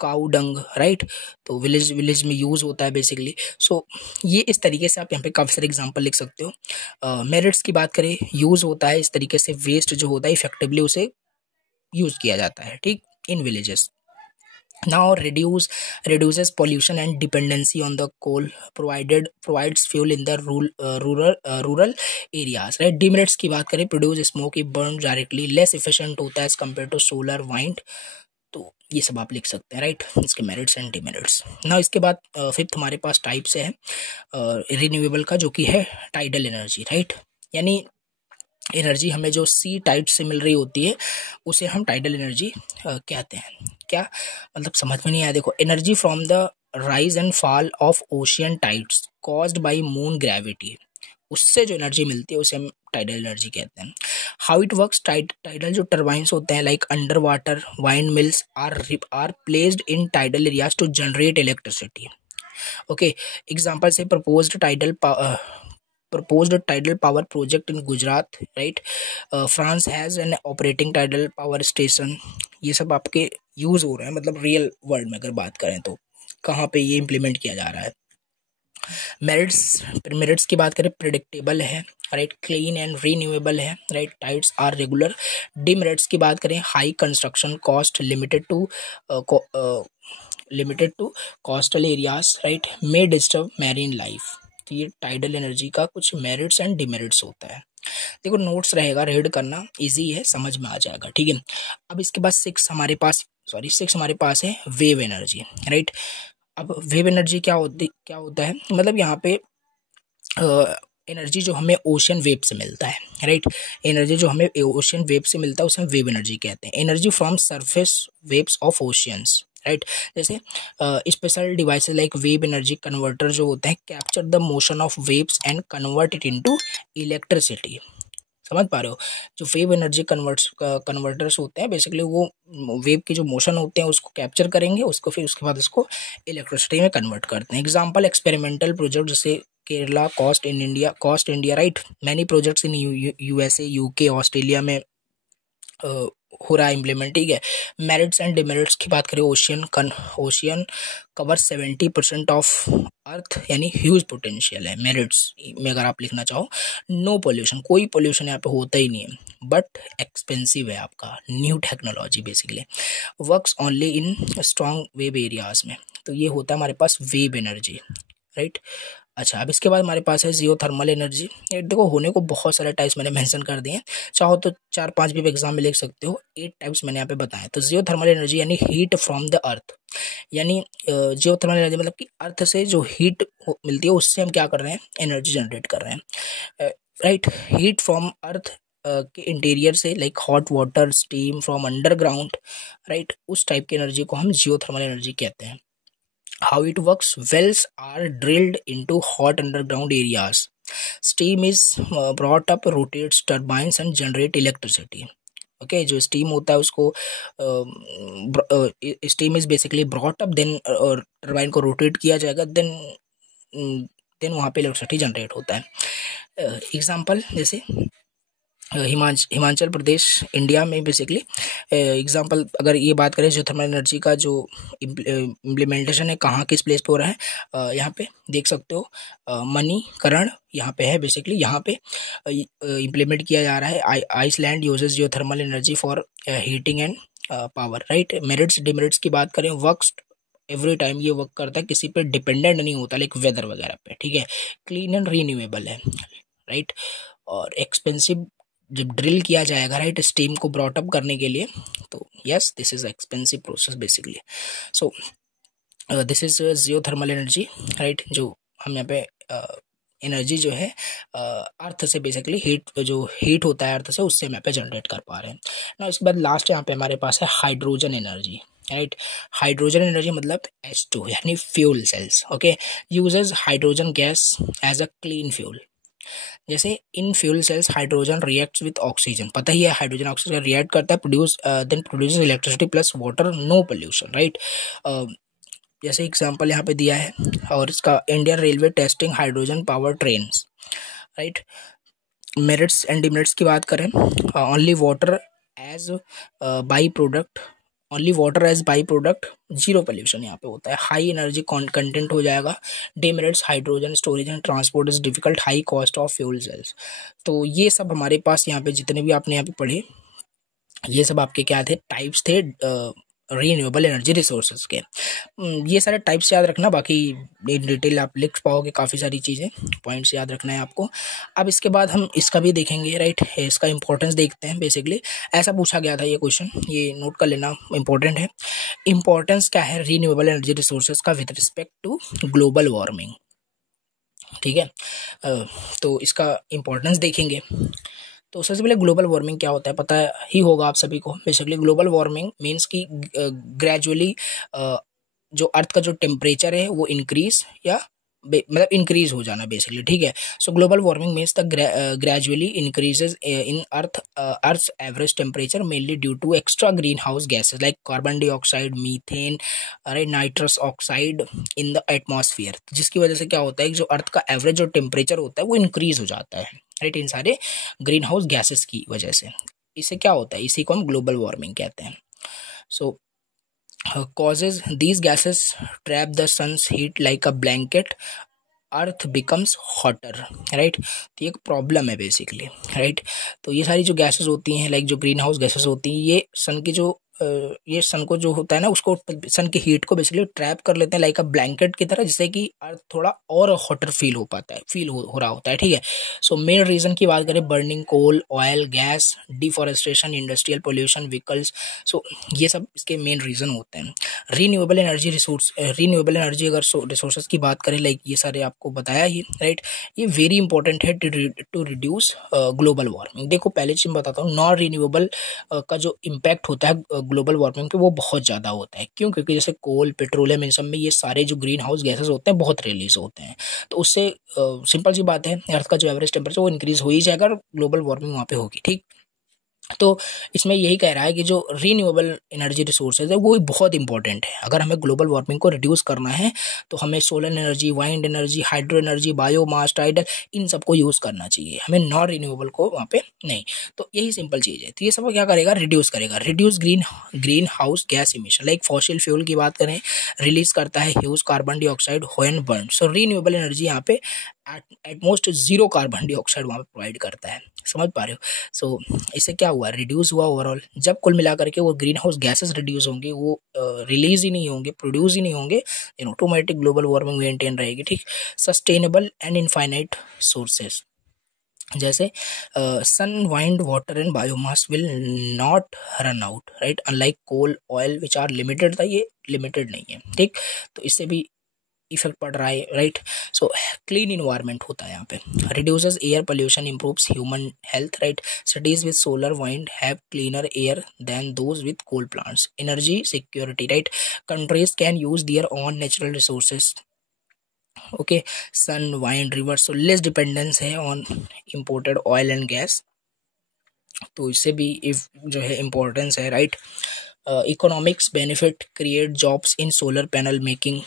cow dung, right. तो विलेज में यूज होता है बेसिकली। सो ये इस तरीके से आप यहाँ पे काफी सारे एग्जांपल लिख सकते हो। मेरिट्स की बात करें, यूज होता है इस तरीके से, वेस्ट जो होता है इफेक्टिवली उसे यूज किया जाता है, ठीक, in villages. Now reduces pollution and dependency on the coal, provides fuel in the rural areas, right। demerits की बात करें, produce smoke if burned directly, less efficient होता है as compared to solar wind। तो ये सब आप लिख सकते हैं, राइट, इसके मेरिट्स एंड डिमेरिट्स। ना इसके बाद फिफ्थ हमारे पास टाइप से है रिन्यूएबल का, जो कि है टाइडल एनर्जी, राइट। यानी एनर्जी हमें जो सी टाइड से मिल रही होती है उसे हम टाइडल एनर्जी कहते हैं। क्या मतलब, समझ में नहीं आया। देखो, energy from the rise and fall of ocean tides caused by moon gravity, उससे जो एनर्जी मिलती है उसे हम टाइडल एनर्जी कहते हैं। हाउ इट वर्क्स, टाइडल जो टर्बाइंस होते हैं like underwater windmills are placed in tidal areas to generate electricity. Okay, example से proposed tidal power project in Gujarat, right। France has an operating tidal power station। ये सब आपके यूज हो रहे हैं, मतलब रियल वर्ल्ड में अगर बात करें तो कहाँ पे ये इम्प्लीमेंट किया जा रहा है। मेरिट्स की बात करें, प्रिडिक्टेबल है, राइट, क्लीन एंड रीन्यूएबल है, right, tides are regular. Demerits की बात करें, high construction cost, limited to coastal areas, right, may disturb marine life. तो ये टाइडल एनर्जी का कुछ मेरिट्स एंड डिमेरिट्स होता है। देखो, नोट्स रहेगा, रीड करना इजी है, समझ में आ जाएगा, ठीक है। अब इसके बाद सिक्स हमारे पास है वेव एनर्जी, राइट। अब वेव एनर्जी क्या होता है, मतलब यहाँ पे एनर्जी जो हमें ओशन वेव से मिलता है, राइट। एनर्जी जो हमें ओशन वेव से मिलता है उसे हम वेव एनर्जी कहते हैं। Energy from surface waves of oceans, right. जैसे special devices like wave energy converter जो होते हैं capture the motion of waves and convert it into electricity. समझ पा रहे हो, जो वेव एनर्जी कन्वर्टर्स होते हैं बेसिकली वो वेव के जो मोशन होते हैं उसको कैप्चर करेंगे, उसको फिर उसके बाद उसको इलेक्ट्रिसिटी में कन्वर्ट करते हैं। एग्जांपल एक्सपेरिमेंटल प्रोजेक्ट जैसे Kerala, cost India, right. Many projects in USA, UK, Australia में हो रहा है इम्प्लीमेंट, ठीक है। मेरिट्स एंड डिमेरिट्स की बात करें, ओशियन कवर 70% ऑफ अर्थ, यानी ह्यूज पोटेंशियल है। मेरिट्स में अगर आप लिखना चाहो, नो पोल्यूशन, कोई पोल्यूशन यहाँ पे होता ही नहीं है, बट एक्सपेंसिव है आपका, new technology basically, works only in strong wave areas में। तो ये होता है हमारे पास वेव एनर्जी, राइट। अच्छा, अब इसके बाद हमारे पास है जियोथर्मल एनर्जी। देखो, होने को बहुत सारे टाइप्स मैंने मेंशन कर दिए हैं, चाहो तो 4-5 भी एग्जाम में लिख सकते हो। 8 टाइप्स मैंने यहाँ पे बताए। तो जियोथर्मल एनर्जी यानी हीट फ्रॉम द अर्थ, यानी जियोथर्मल एनर्जी मतलब कि अर्थ से जो हीट मिलती है उससे हम क्या कर रहे हैं, एनर्जी जनरेट कर रहे हैं, राइट। हीट फ्रॉम अर्थ के इंटीरियर से, like hot water, steam from underground, right, उस टाइप की एनर्जी को हम जियोथर्मल एनर्जी कहते हैं। How it works, wells are drilled into hot underground areas, steam is brought up, rotates turbines and generate electricity। Okay, जो स्टीम होता है उसको steam is basically brought up, then turbine को रोटेट किया जाएगा, देन वहाँ पे इलेक्ट्रिसिटी जनरेट होता है। एग्जांपल जैसे हिमाचल प्रदेश इंडिया में बेसिकली एग्जांपल अगर ये बात करें, जो थर्मल एनर्जी का जो इम्प्लीमेंटेशन है कहाँ किस प्लेस पे हो रहा है, यहाँ पे देख सकते हो मणिकरण यहाँ पे है बेसिकली, यहाँ पे इम्प्लीमेंट किया जा रहा है। Iceland uses geothermal energy for heating and power, right. Merits demerits की बात करें, वर्क्स एवरी टाइम, ये वर्क करता है, किसी पे डिपेंडेंट नहीं होता, लाइक वेदर वगैरह पे, ठीक है। क्लीन एंड रीन्यूएबल है, राइट। और एक्सपेंसिव जब ड्रिल किया जाएगा, राइट, स्टीम को ब्रॉट अप करने के लिए, तो yes, this is expensive process basically. So this is geothermal energy, right. जो हम यहाँ पे एनर्जी जो है अर्थ से बेसिकली हीट होता है अर्थ से, उससे हम यहाँ पे जनरेट कर पा रहे हैं ना। उसके बाद लास्ट यहाँ पे हमारे पास है hydrogen energy, right. Hydrogen energy मतलब H2 यानी fuel cells, okay, uses hydrogen gas as a clean fuel. जैसे in fuel cells hydrogen reacts with oxygen, पता ही है हाइड्रोजन ऑक्सीजन रिएक्ट करता है, produce electricity plus water, no pollution, right. जैसे एग्जांपल यहाँ पे दिया है, और इसका Indian railway testing hydrogen power trains, right. Merits and demerits की बात करें, only water as by product, only water as byproduct, zero pollution यहाँ पे होता है, हाई एनर्जी कंटेंट हो जाएगा। Demerits, hydrogen storage and transport is difficult, high cost of fuel cells. तो ये सब हमारे पास यहाँ पे जितने भी आपने यहाँ पे पढ़े, ये सब आपके क्या थे, टाइप्स थे रीन्यूएबल एनर्जी रिसोर्सेज के। ये सारे टाइप्स याद रखना, बाकी इन डिटेल आप लिख पाओगे, काफ़ी सारी चीज़ें पॉइंट्स याद रखना है आपको। अब इसके बाद हम इसका भी देखेंगे, राइट, इसका इंपॉर्टेंस देखते हैं। बेसिकली ऐसा पूछा गया था ये क्वेश्चन, ये नोट कर लेना, इंपॉर्टेंट है। इंपॉर्टेंस क्या है रीन्यूएबल एनर्जी रिसोर्सेज का with respect to global warming, ठीक है। तो इसका इंपॉर्टेंस देखेंगे। तो सबसे पहले ग्लोबल वार्मिंग क्या होता है पता ही होगा आप सभी को। बेसिकली ग्लोबल वार्मिंग मीन्स कि ग्रेजुअली जो अर्थ का जो टेम्परेचर है वो इंक्रीज या मतलब इंक्रीज हो जाना बेसिकली, ठीक है। So global warming means the gradually increases in earth average temperature mainly due to extra greenhouse gases like carbon dioxide, methane, अरे nitrous oxide in the atmosphere, जिसकी वजह से क्या होता है कि जो अर्थ का एवरेज जो टेम्परेचर होता है वो इंक्रीज हो जाता है, राइट, इन सारे ग्रीन हाउस गैसेस की वजह से। इससे क्या होता है, इसी को हम ग्लोबल वार्मिंग कहते हैं। सो causes these gases trap the sun's heat like a blanket, earth becomes hotter, right. तो ये एक प्रॉब्लम है बेसिकली, राइट। तो ये सारी जो गैसेस होती हैं, लाइक जो ग्रीन हाउस गैसेस होती हैं, ये सन की जो ये सन को जो होता है ना, उसको सन की हीट को बेसिकली ट्रैप कर लेते हैं लाइक अ ब्लैंकेट की तरह, जिससे कि अर्थ थोड़ा और हॉटर फील हो पाता है, फील हो रहा होता है, ठीक है। सो मेन रीजन की बात करें, burning coal, oil, gas, deforestation, industrial pollution, vehicles, so ये सब इसके मेन रीजन होते हैं। रीन्यूएबल एनर्जी अगर रिसोर्सेज की बात करें, लाइक ये सारे आपको बताया ही, राइट। ये वेरी इंपॉर्टेंट है टू रिड्यूस ग्लोबल वार्मिंग। देखो पहले चीज बताता हूँ, नॉन रिन्यूएबल का जो इम्पैक्ट होता है ग्लोबल वार्मिंग पे वो बहुत ज़्यादा होता है। क्यों? क्योंकि जैसे कोल, पेट्रोलियम, इन सब में ये सारे जो ग्रीन हाउस गैसेस होते हैं बहुत रिलीज होते हैं, तो उससे सिंपल सी बात है, अर्थ का जो एवरेज टेम्परेचर वो इंक्रीज हो ही जाएगा और ग्लोबल वार्मिंग वहाँ पे होगी, ठीक। तो इसमें यही कह रहा है कि जो रीन्यूएबल एनर्जी रिसोर्सेज है वो बहुत इंपॉर्टेंट है। अगर हमें ग्लोबल वार्मिंग को रिड्यूस करना है तो हमें solar energy, wind energy, hydro energy, biomass, tidal, इन सबको यूज़ करना चाहिए, हमें नॉन रिन्यूएबल को वहाँ पे नहीं। तो यही सिंपल चीज़ है। तो ये सब क्या करेगा, रिड्यूस करेगा। Reduce green house gas emission, like fossil fuel की बात करें, रिलीज करता है huge carbon dioxide when burn. So renewable energy यहाँ पे एटमोस्ट जीरो कार्बन डाइऑक्साइड वहाँ पे प्रोवाइड करता है, समझ पा रहे हो। सो इससे क्या हुआ, रिड्यूस हुआ ओवरऑल। जब कुल मिलाकर के वो ग्रीन हाउस गैसेस रिड्यूस होंगे, वो रिलीज ही नहीं होंगे, प्रोड्यूस ही नहीं होंगे, ऑटोमेटिक ग्लोबल वार्मिंग मेंटेन रहेगी, ठीक। सस्टेनेबल एंड इनफाइनाइट सोर्सेस, जैसे sun, wind, water and biomass will not run out, right, unlike coal, oil which are limited था, ये लिमिटेड नहीं है, ठीक। तो इससे भी इफेक्ट पड़ रहा है, राइट। सो क्लीन इन्वायरमेंट होता है यहाँ पे, reduces air pollution, improves human health, right. Cities with solar wind have cleaner air than those with coal plants. Energy security, right, countries can use their own natural resources, okay, sun, wind, river, so less dependence है on imported oil and gas. तो इससे भी इफ जो है इम्पोर्टेंस है, right. Economics benefit, create jobs in solar panel making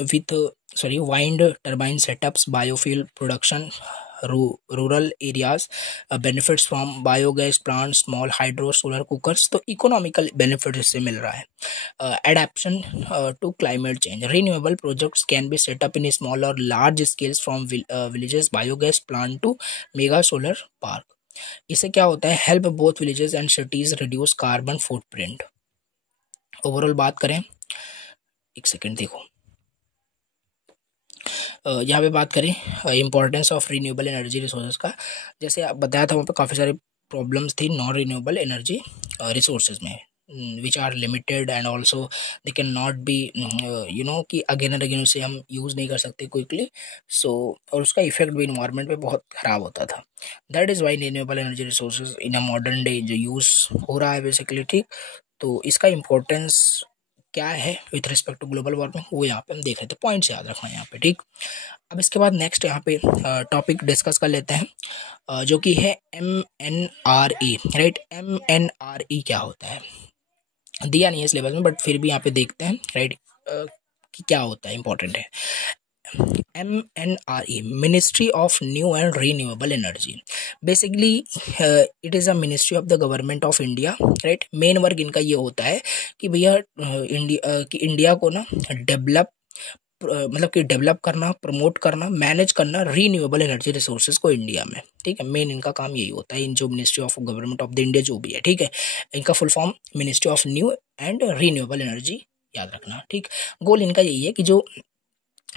with wind turbine setups, biofuel production, rural areas, benefits from biogas plants, small hydro solar cookers। तो इकोनॉमिकल बेनिफिट इससे मिल रहा है। Adaptation to climate change, renewable projects can be set up in small और large scales from villages biogas plant to mega solar park. इससे क्या होता है, help both villages and cities reduce carbon footprint. Overall बात करें, एक सेकेंड देखो, यहाँ पे बात करें importance of renewable energy resources का, जैसे आप बताया था वहाँ पे काफ़ी सारे प्रॉब्लम्स थी नॉन रिन्यूएबल एनर्जी रिसोर्सेज में, which are limited and also they can not be कि अगेन एंड अगेन उसे हम यूज़ नहीं कर सकते क्विकली। सो और उसका इफेक्ट भी इन्वायरमेंट पे बहुत ख़राब होता था। That is why renewable energy resources in a modern day जो यूज़ हो रहा है बेसिकली, ठीक। तो इसका इम्पोर्टेंस क्या है with respect to global warming, वो यहाँ पे हम देख रहे थे, पॉइंट्स याद रखना है यहाँ पे, ठीक। अब इसके बाद नेक्स्ट यहाँ पे टॉपिक डिस्कस कर लेते हैं, जो कि है MNRE, राइट। MNRE क्या होता है, दिया नहीं है सिलेबस में, बट फिर भी यहाँ पे देखते हैं, राइट, कि क्या होता है, इंपॉर्टेंट है। MNRE, Ministry of New and Renewable Energy. Basically, it is a ministry of the government of India, right? Main work इनका ये होता है कि भैया इंडिया को ना डेवलप, मतलब कि डेवलप करना, प्रमोट करना, मैनेज करना रीन्यूएबल एनर्जी रिसोर्सेज को इंडिया में, ठीक है। मेन इनका काम यही होता है, इन जो ministry of government of the India जो भी है, ठीक है। इनका full form ministry of new and renewable energy, याद रखना, ठीक। गोल इनका यही है कि जो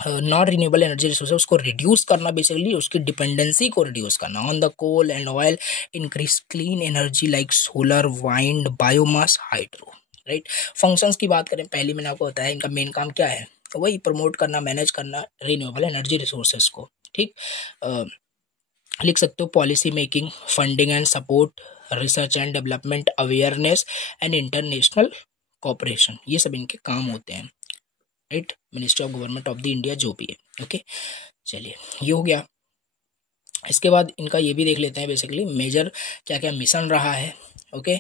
नॉन रिन्यूएबल एनर्जी रिसोर्स है उसको रिड्यूस करना, बेसिकली उसकी डिपेंडेंसी को रिड्यूस करना on the coal and oil, increase clean energy like solar, wind, biomass, hydro, right. Functions की बात करें, पहले मैंने आपको बताया इनका मेन काम क्या है, तो वही प्रमोट करना, मैनेज करना रिन्यूएबल एनर्जी रिसोर्सेज को, ठीक। लिख सकते हो policy making, funding and support, research and development, awareness and international cooperation, ये सब इनके काम होते हैं, right. Ministry of government of the India जो भी है, ओके। चलिए, ये हो गया। इसके बाद इनका ये भी देख लेते हैं, बेसिकली मेजर क्या क्या मिशन रहा है, ओके।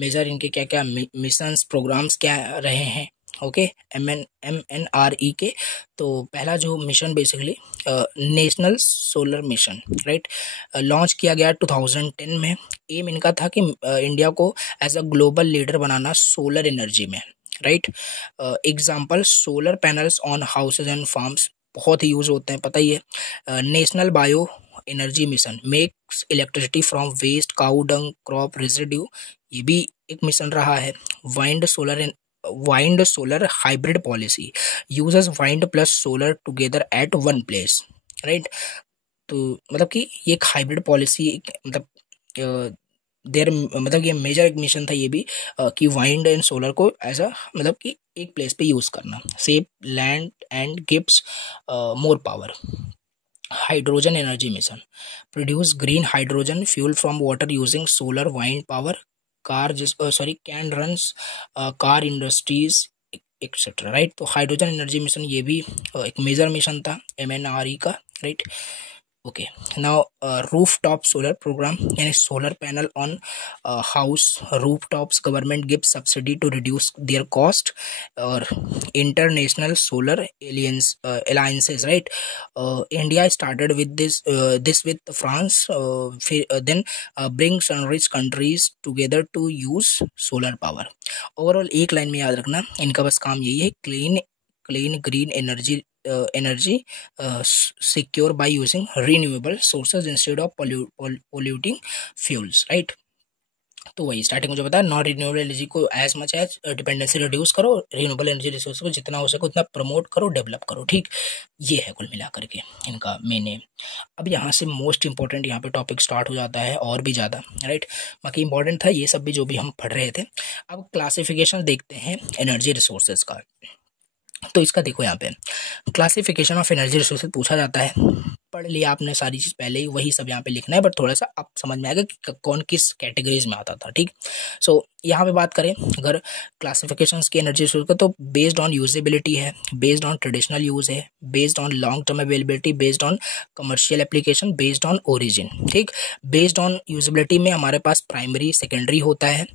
मेजर इनके क्या क्या मिशंस, प्रोग्राम्स क्या रहे हैं, ओके। MNRE के, तो पहला जो mission basically national solar mission, right, launch किया गया 2010 में। एम इनका था कि इंडिया को एज अ ग्लोबल लीडर बनाना सोलर एनर्जी में, right. Example, solar panels on houses and farms बहुत ही यूज होते हैं, पता ही है। National bioenergy mission, makes electricity from waste, cow dung, crop residue, ये भी एक मिशन रहा है। Wind solar hybrid policy, uses wind plus solar together at one place, right. तो मतलब कि ये एक हाइब्रिड पॉलिसी, मतलब देर, मतलब ये मेजर एक मिशन था ये भी, कि वाइंड एंड सोलर को एज अ, मतलब कि एक प्लेस पे यूज करना, save land and gives more power. Hydrogen energy mission, produce green hydrogen fuel from water using solar wind power, can runs car industries etcetera, right. तो हाइड्रोजन एनर्जी मिशन ये भी एक मेजर मिशन था MNRE का, right. Okay, now rooftop solar programme, यानी solar panel on house roof tops, government give subsidy to reduce their cost, और international solar alliances, right. India started with this with France, फिर then bring sunrich countries together to use solar power. Overall एक लाइन में याद रखना, इनका बस काम यही है, clean green energy secure by using renewable sources instead of polluting fuels, right. तो वही स्टार्टिंग में जो बताया, नॉन रिन्यूएबल एनर्जी को as much as dependency reduce करो, रिन्यूएबल एनर्जी रिसोर्स को जितना हो सके उतना प्रमोट करो, डेवलप करो, ठीक। ये है कुल मिलाकर के इनका मेन एम। अब यहाँ से मोस्ट इंपॉर्टेंट यहाँ पे टॉपिक स्टार्ट हो जाता है और भी ज़्यादा, राइट। बाकी इंपॉर्टेंट था ये सब भी जो भी हम पढ़ रहे थे। अब क्लासिफिकेशन देखते हैं एनर्जी रिसोर्सेज का। तो इसका देखो, यहाँ पे क्लासिफिकेशन ऑफ एनर्जी रिसोर्सेज पूछा जाता है, पढ़ लिया आपने सारी चीज पहले ही, वही सब यहाँ पे लिखना है, बट थोड़ा सा अब समझ में आएगा कि कौन किस कैटेगरीज में आता था, ठीक। सो यहाँ पे बात करें अगर क्लासिफिकेशंस की एनर्जी रिसोर्स का, तो बेस्ड ऑन यूजेबिलिटी है, बेस्ड ऑन ट्रेडिशनल यूज है, based on long term availability, based on commercial application, based on origin, ठीक। बेस्ड ऑन यूजेबिलिटी में हमारे पास प्राइमरी सेकेंडरी होता है,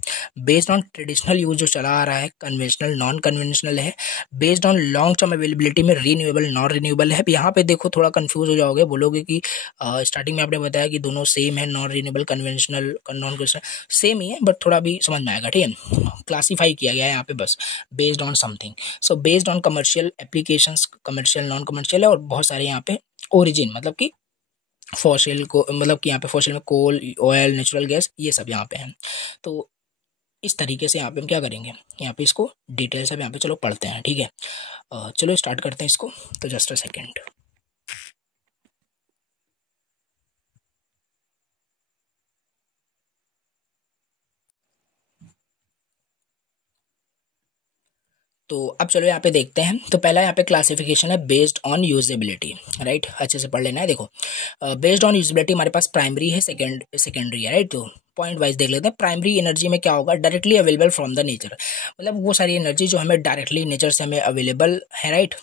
बेस्ड ऑन ट्रेडिशनल यूज जो चला आ रहा है, कन्वेंशनल नॉन कन्वेंशनल है, based on long term availability में रीन्यूएबल नॉन रीन्यूएबल है। यहाँ पे देखो थोड़ा कंफ्यूज हो जाओगे, बोलोगे कि स्टार्टिंग में आपने बताया कि दोनों सेम है, non renewable conventional non conventional same ही है, बट थोड़ा भी समझ में आएगा, ठीक है। क्लासीफाई किया गया है यहाँ पे बस based on something. So based on commercial applications, commercial non commercial है, और बहुत सारे यहाँ पे ओरिजिन, मतलब कि फॉसिल को, मतलब कि यहाँ पे फॉसिल में कोल, ऑयल, नेचुरल गैस, ये सब यहाँ पे हैं। तो इस तरीके से यहाँ पे हम क्या करेंगे, यहाँ पे इसको डिटेल से यहाँ पे चलो पढ़ते हैं, ठीक है। चलो स्टार्ट करते हैं इसको, तो जस्ट अ सेकेंड। तो अब चलो यहाँ पे देखते हैं। तो पहला यहाँ पे क्लासिफिकेशन है बेस्ड ऑन यूजेबिलिटी, राइट, अच्छे से पढ़ लेना है। देखो बेस्ड ऑन यूजेबिलिटी हमारे पास प्राइमरी है, सेकेंडरी है, राइट। तो पॉइंट वाइज देख लेते हैं। प्राइमरी एनर्जी में क्या होगा, directly available from the nature, मतलब वो सारी एनर्जी जो हमें डायरेक्टली नेचर से हमें अवेलेबल है, right.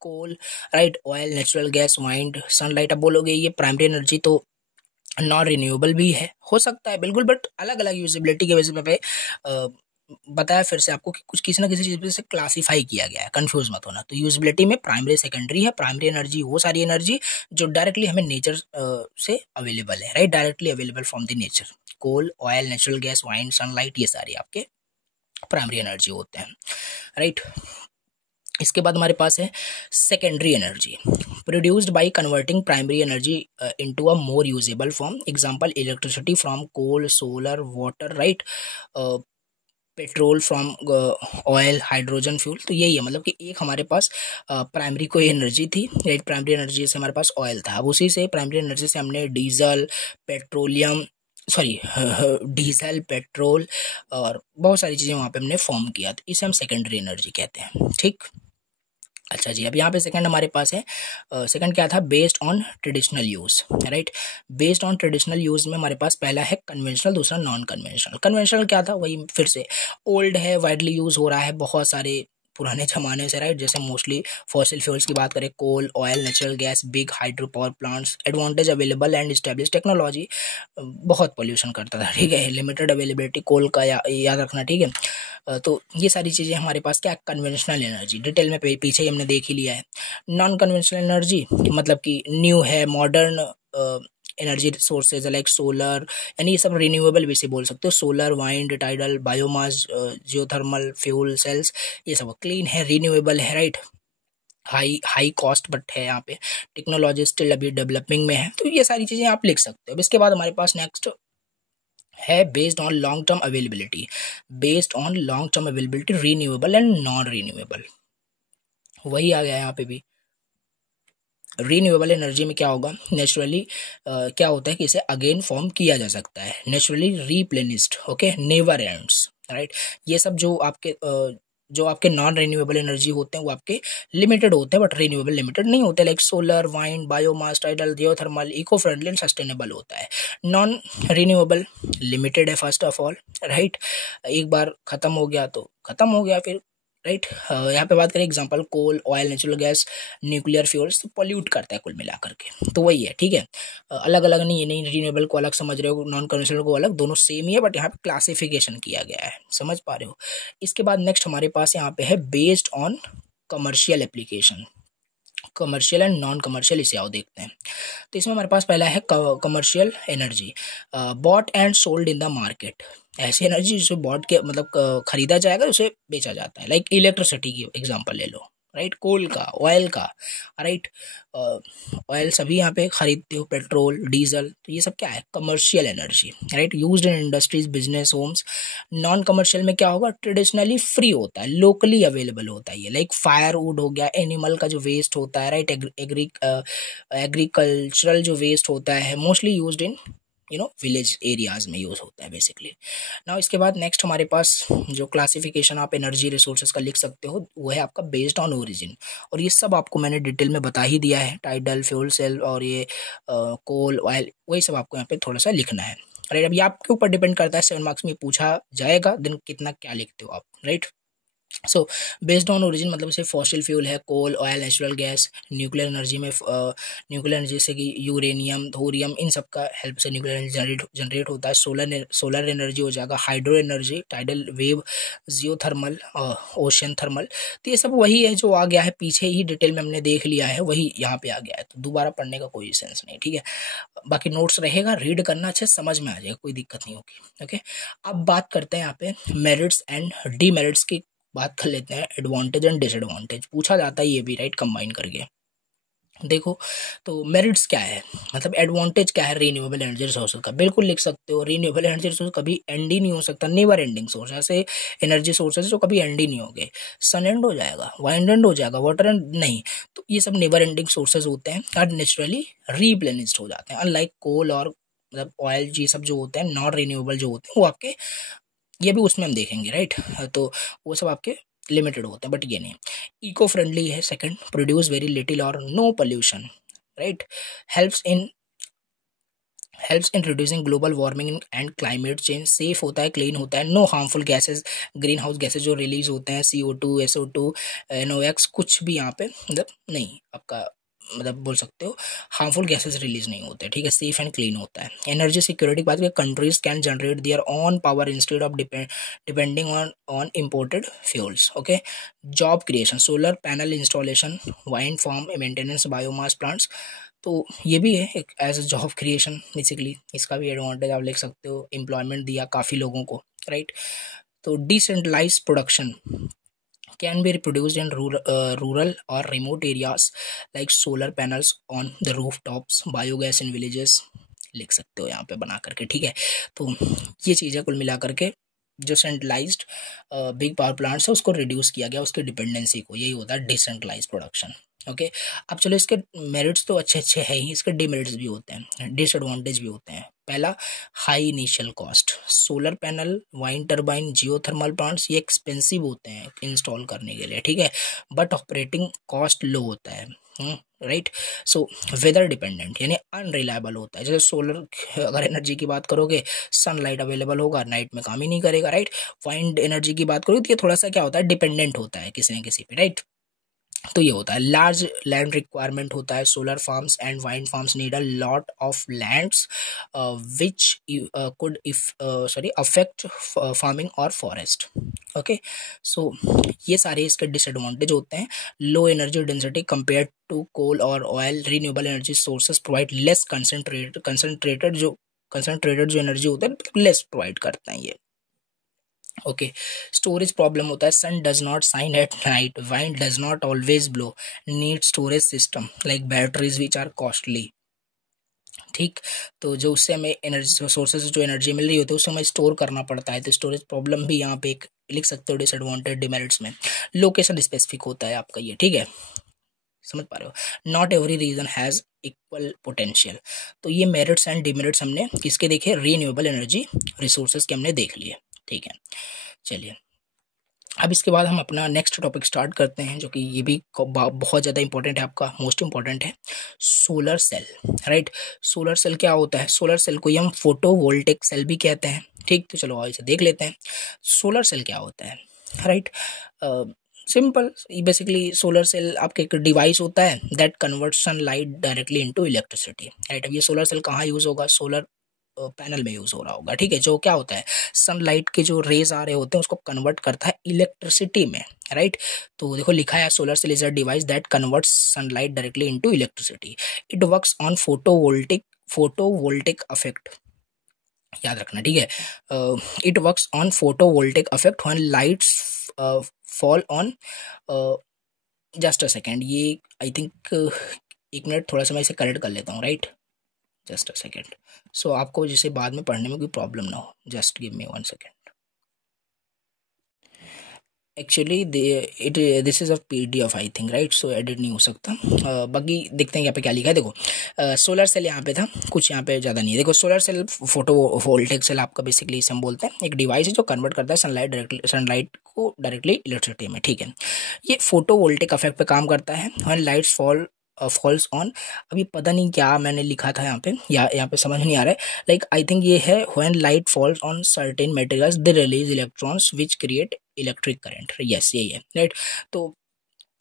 Coal, right, oil, natural gas, wind, sunlight. अब बोलोगे ये प्राइमरी एनर्जी तो नॉन रिन्यूएबल भी है, हो सकता है बिल्कुल, बट अलग अलग यूजेबिलिटी के बेसिस पे बताया फिर से आपको कि कुछ किसी ना किसी चीज से क्लासिफाई किया गया है, कंफ्यूज मत होना। तो यूजेबिलिटी में प्राइमरी सेकेंडरी है। प्राइमरी एनर्जी वो सारी एनर्जी जो डायरेक्टली हमें नेचर से अवेलेबल है, right, directly available from the nature. Coal, oil, natural gas, wind, sunlight, ये सारी आपके प्राइमरी एनर्जी होते हैं, राइट। इसके बाद हमारे पास है secondary energy, produced by converting primary energy into a more usable form. Example electricity from coal, solar, water, right, petrol from oil, hydrogen fuel. तो यही है, मतलब कि एक हमारे पास प्राइमरी कोई एनर्जी थी, राइट, प्राइमरी एनर्जी से हमारे पास ऑयल था। अब उसी से प्राइमरी एनर्जी से हमने diesel, petroleum, sorry diesel, petrol और बहुत सारी चीज़ें वहाँ पे हमने फॉर्म किया, तो इसे हम सेकेंडरी एनर्जी कहते हैं, ठीक। अच्छा जी, अब यहाँ पे सेकंड हमारे पास है, सेकंड क्या था, based on traditional use, right. Based on traditional use में हमारे पास पहला है कन्वेंशनल, दूसरा नॉन कन्वेंशनल। कन्वेंशनल क्या था, वही फिर से ओल्ड है, वाइडली यूज हो रहा है बहुत सारे पुराने जमाने से, राइट। जैसे मोस्टली फॉसिल फ्यूल्स की बात करें, coal, oil, natural gas, big hydro power plants, advantage available and establish technology, बहुत पोल्यूशन करता था, ठीक है। लिमिटेड अवेलेबिलिटी कोल का याद रखना, ठीक है। तो ये सारी चीज़ें हमारे पास क्या, कन्वेंशनल एनर्जी, डिटेल में पीछे ही हमने देख ही लिया है। नॉन कन्वेंशनल एनर्जी मतलब कि न्यू है, modern energy sources like solar, यानी ये सब रिन्यूएबल भी से बोल सकते हो। Solar, wind, tidal, biomass, geothermal fuel cells, ये सब क्लीन है, रिन्यूएबल है, right. High high cost but है, यहाँ पे टेक्नोलॉजी स्टिल अभी डेवलपिंग में है। तो ये सारी चीज़ें आप लिख सकते हो। अब इसके बाद हमारे पास नेक्स्ट है based on long term availability, based on long term availability, renewable and non renewable. वही आ गया यहाँ पे भी। रीन्यूएबल एनर्जी में क्या होगा, नेचुरली क्या होता है कि इसे अगेन फॉर्म किया जा सकता है, naturally replenished, okay, never ends, right. ये सब जो आपके नॉन रिन्यूएबल एनर्जी होते हैं वो आपके लिमिटेड होते हैं, बट रिन्यूएबल लिमिटेड नहीं होते। Like solar, wind, biomass, tidal, geothermal, eco friendly and sustainable होता है। नॉन रिन्यूएबल लिमिटेड है फर्स्ट ऑफ ऑल, राइट। एक बार खत्म हो गया तो खत्म हो गया फिर, राइट। यहाँ पे बात करें example coal, oil, natural gas, nuclear fuels, तो पॉल्यूट करता है कुल मिलाकर के, तो वही है, ठीक है। अलग अलग नहीं है, नहीं रिन्यूएबल को अलग समझ रहे हो, नॉन कन्वेंशनल को अलग, दोनों सेम ही है, बट यहाँ पे क्लासिफिकेशन किया गया है, समझ पा रहे हो। इसके बाद नेक्स्ट हमारे पास यहाँ पे है based on commercial application, commercial and non commercial, इसे आओ देखते हैं। तो इसमें हमारे पास पहला है commercial energy, bought and sold in the market, ऐसी एनर्जी जिसे बॉट के मतलब खरीदा जाएगा, उसे बेचा जाता है। लाइक इलेक्ट्रिसिटी की एग्जांपल ले लो, राइट, कोल का, ऑयल का, राइट। ऑयल सभी यहाँ पे खरीदते हो, पेट्रोल, डीजल, तो ये सब क्या है, commercial energy, right, used in industries, business, homes. Non commercial में क्या होगा, ट्रेडिशनली फ्री होता है, लोकली अवेलेबल होता है ये, लाइक फायरवुड हो गया, एनिमल का जो वेस्ट होता है, राइट, एग्रीकल्चरल जो वेस्ट होता है, mostly used in village areas में यूज होता है बेसिकली। नाउ इसके बाद नेक्स्ट हमारे पास जो क्लासिफिकेशन आप एनर्जी रिसोर्सेज का लिख सकते हो वो है आपका बेस्ड ऑन ओरिजिन, और ये सब आपको मैंने डिटेल में बता ही दिया है, टाइडल, फ्यूल सेल और ये कोल, ऑयल, वही सब आपको यहाँ पे थोड़ा सा लिखना है, राइट। अब ये आपके ऊपर डिपेंड करता है, 7 मार्क्स में पूछा जाएगा, दिन कितना क्या लिखते हो आप, right. So based on origin मतलब जैसे फॉसिल फ्यूल है, coal, oil, natural gas. Nuclear energy में न्यूक्लियर एनर्जी जैसे कि यूरेनियम, थोरियम, इन सब का हेल्प से न्यूक्लियर एनर्जी जनरेट होता है। सोलर एनर्जी हो जाएगा, hydro energy, tidal wave, geothermal, ocean thermal. तो ये सब वही है जो आ गया है, पीछे ही डिटेल में हमने देख लिया है, वही यहाँ पे आ गया है, तो दोबारा पढ़ने का कोई सेंस नहीं, ठीक है। बाकी नोट्स रहेगा, रीड करना, अच्छे समझ में आ जाएगा, कोई दिक्कत नहीं होगी, ओके। अब बात करते हैं यहाँ पे मेरिट्स एंड डीमेरिट्स की, बात कर लेते हैं। एडवांटेज एंड डिसएडवांटेज पूछा जाता है ये भी, राइट, कंबाइन करके। देखो तो मेरिट्स क्या है, मतलब एडवांटेज क्या है रीन्यूएबल एनर्जी रिसोर्स का, बिल्कुल लिख सकते हो। रीन्यूएबल एनर्जी रिसोर्स कभी एंड ही नहीं हो सकता, नेवर एंडिंग सोर्स, ऐसे एनर्जी सोर्सेज जो कभी एंड ही नहीं होंगे। सन एंड हो जाएगा, वाइंड एंड हो जाएगा, वाटर एंड नहीं, तो ये सब नेवर एंडिंग सोर्सेज होते हैं और नेचुरली रीप्लेनिश्ड हो जाते हैं। अनलाइक कोल और मतलब ऑयल, ये सब जो होते हैं नॉन रिन्यूएबल जो होते हैं वो आपके, ये भी उसमें हम देखेंगे, राइट। तो वो सब आपके लिमिटेड होते हैं, बट ये नहीं। इको फ्रेंडली है, सेकंड, प्रोड्यूस वेरी लिटिल और no pollution, right, helps in reducing global warming and climate change, safe होता है, क्लीन होता है, no harmful gases, greenhouse gases जो रिलीज होते हैं, CO2, SO2, NOx, कुछ भी यहाँ पे मतलब नहीं आपका, मतलब बोल सकते हो हार्मफुल गैसेस रिलीज नहीं होते, ठीक है, सेफ एंड क्लीन होता है। एनर्जी सिक्योरिटी की बात करें, countries can generate their own power instead of depending on imported fuels, okay. Job creation, solar panel installation, wind farm maintenance, biomass plants, तो ये भी है एक as a job creation basically, इसका भी एडवांटेज आप लिख सकते हो, एम्प्लॉयमेंट दिया काफ़ी लोगों को, राइट। तो decentralize production can be reproduced in rural or remote areas like solar panels on the rooftops, biogas in villages, लिख सकते हो यहाँ पे बना करके, ठीक है। तो ये चीज़ें कुल मिला करके जो सेंट्रलाइज्ड बिग पावर प्लांट्स है उसको रिड्यूस किया गया, उसके डिपेंडेंसी को, यही होता है डिसेंट्रलाइज प्रोडक्शन, ओके। अब चलो, इसके मेरिट्स तो अच्छे अच्छे है ही, इसके डिमेरिट्स भी होते हैं, डिसएडवांटेज भी होते हैं। पहला, high initial cost, solar panel, wind turbine, geothermal plants ये एक्सपेंसिव होते हैं इंस्टॉल करने के लिए, ठीक है, बट ऑपरेटिंग कॉस्ट लो होता है, राइट। सो वेदर डिपेंडेंट यानी अनरिलायबल होता है, जैसे सोलर अगर एनर्जी की बात करोगे, सनलाइट अवेलेबल होगा, नाइट में काम ही नहीं करेगा, राइट। वाइंड एनर्जी की बात करोगे तो ये थोड़ा सा क्या होता है, डिपेंडेंट होता है किसी न किसी पे, राइट। तो ये होता है, लार्ज लैंड रिक्वायरमेंट होता है, solar farms and wind farms need a lot of lands which could if sorry affect farming और फॉरेस्ट, ओके। सो ये सारे इसके डिसएडवांटेज होते हैं। Low energy density compare to coal और oil, renewable energy sources provide less concentrated जो एनर्जी होता है लेस प्रोवाइड करते हैं ये, ओके। स्टोरेज प्रॉब्लम होता है, sun does not shine at night, wind does not always blow, need storage system like batteries which are costly, ठीक। तो जो उससे हमें एनर्जी सोर्सेज जो एनर्जी मिल रही होती है उससे हमें स्टोर करना पड़ता है, तो स्टोरेज प्रॉब्लम भी यहाँ पे एक लिख सकते हो डिसएडवांटेज डिमेरिट्स में। लोकेशन स्पेसिफिक होता है आपका ये, ठीक है, समझ पा रहे हो। Not every region has equal potential, तो ये मेरिट्स एंड डिमेरिट्स हमने किसके देखे, रीन्यूएबल एनर्जी रिसोर्सेज के हमने देख लिए, ठीक है। चलिए, अब इसके बाद हम अपना नेक्स्ट टॉपिक स्टार्ट करते हैं, जो कि ये भी बहुत ज़्यादा इंपॉर्टेंट है, आपका मोस्ट इंपॉर्टेंट है, solar cell, right. Solar cell क्या होता है, सोलर सेल को ही हम फोटोवोल्टिक सेल भी कहते हैं, ठीक। तो चलो इसे देख लेते हैं, सोलर सेल क्या होता है, right. Simple, basically solar cell आपके एक डिवाइस होता है that convert sunlight directly into electricity, right. अब ये सोलर सेल कहाँ यूज़ होगा, सोलर पैनल में यूज हो रहा होगा, ठीक है, जो क्या होता है, सनलाइट के जो रेज आ रहे होते हैं उसको कन्वर्ट करता है इलेक्ट्रिसिटी में, राइट। तो देखो लिखा है, solar cell is a device that converts sunlight directly into electricity, it works on photovoltaic effect, याद रखना, ठीक है। It works on photovoltaic effect when lights fall on, just a second, ये आई थिंक 1 मिनट, थोड़ा सा मैं इसे करेक्ट कर लेता हूँ, राइट, जस्ट अ सेकेंड, सो आपको जिसे बाद में पढ़ने में कोई प्रॉब्लम ना हो, just give me 1 second. Actually this is a PDF I think, right, so edit नहीं हो सकता। बाकी देखते हैं यहाँ पे क्या लिखा है, देखो सोलर सेल यहाँ पे था, कुछ यहाँ पे ज़्यादा नहीं है, देखो सोलर सेल फोटो वोल्टेक सेल आपका बेसिकली इसे हम बोलते हैं, एक डिवाइस है जो कन्वर्ट करता है सनलाइट को डायरेक्टली इलेक्ट्रिसिटी में, ठीक है। ये फोटो वोल्टेक इफेक्ट पे काम करता है, व्हेन लाइट्स फॉल्स ऑन, अभी पता नहीं क्या मैंने लिखा था यहाँ पे, या यहाँ पे समझ नहीं आ रहा है, लाइक आई थिंक ये है, when light falls on certain materials they release electrons which create electric current, yes यही है, राइट। तो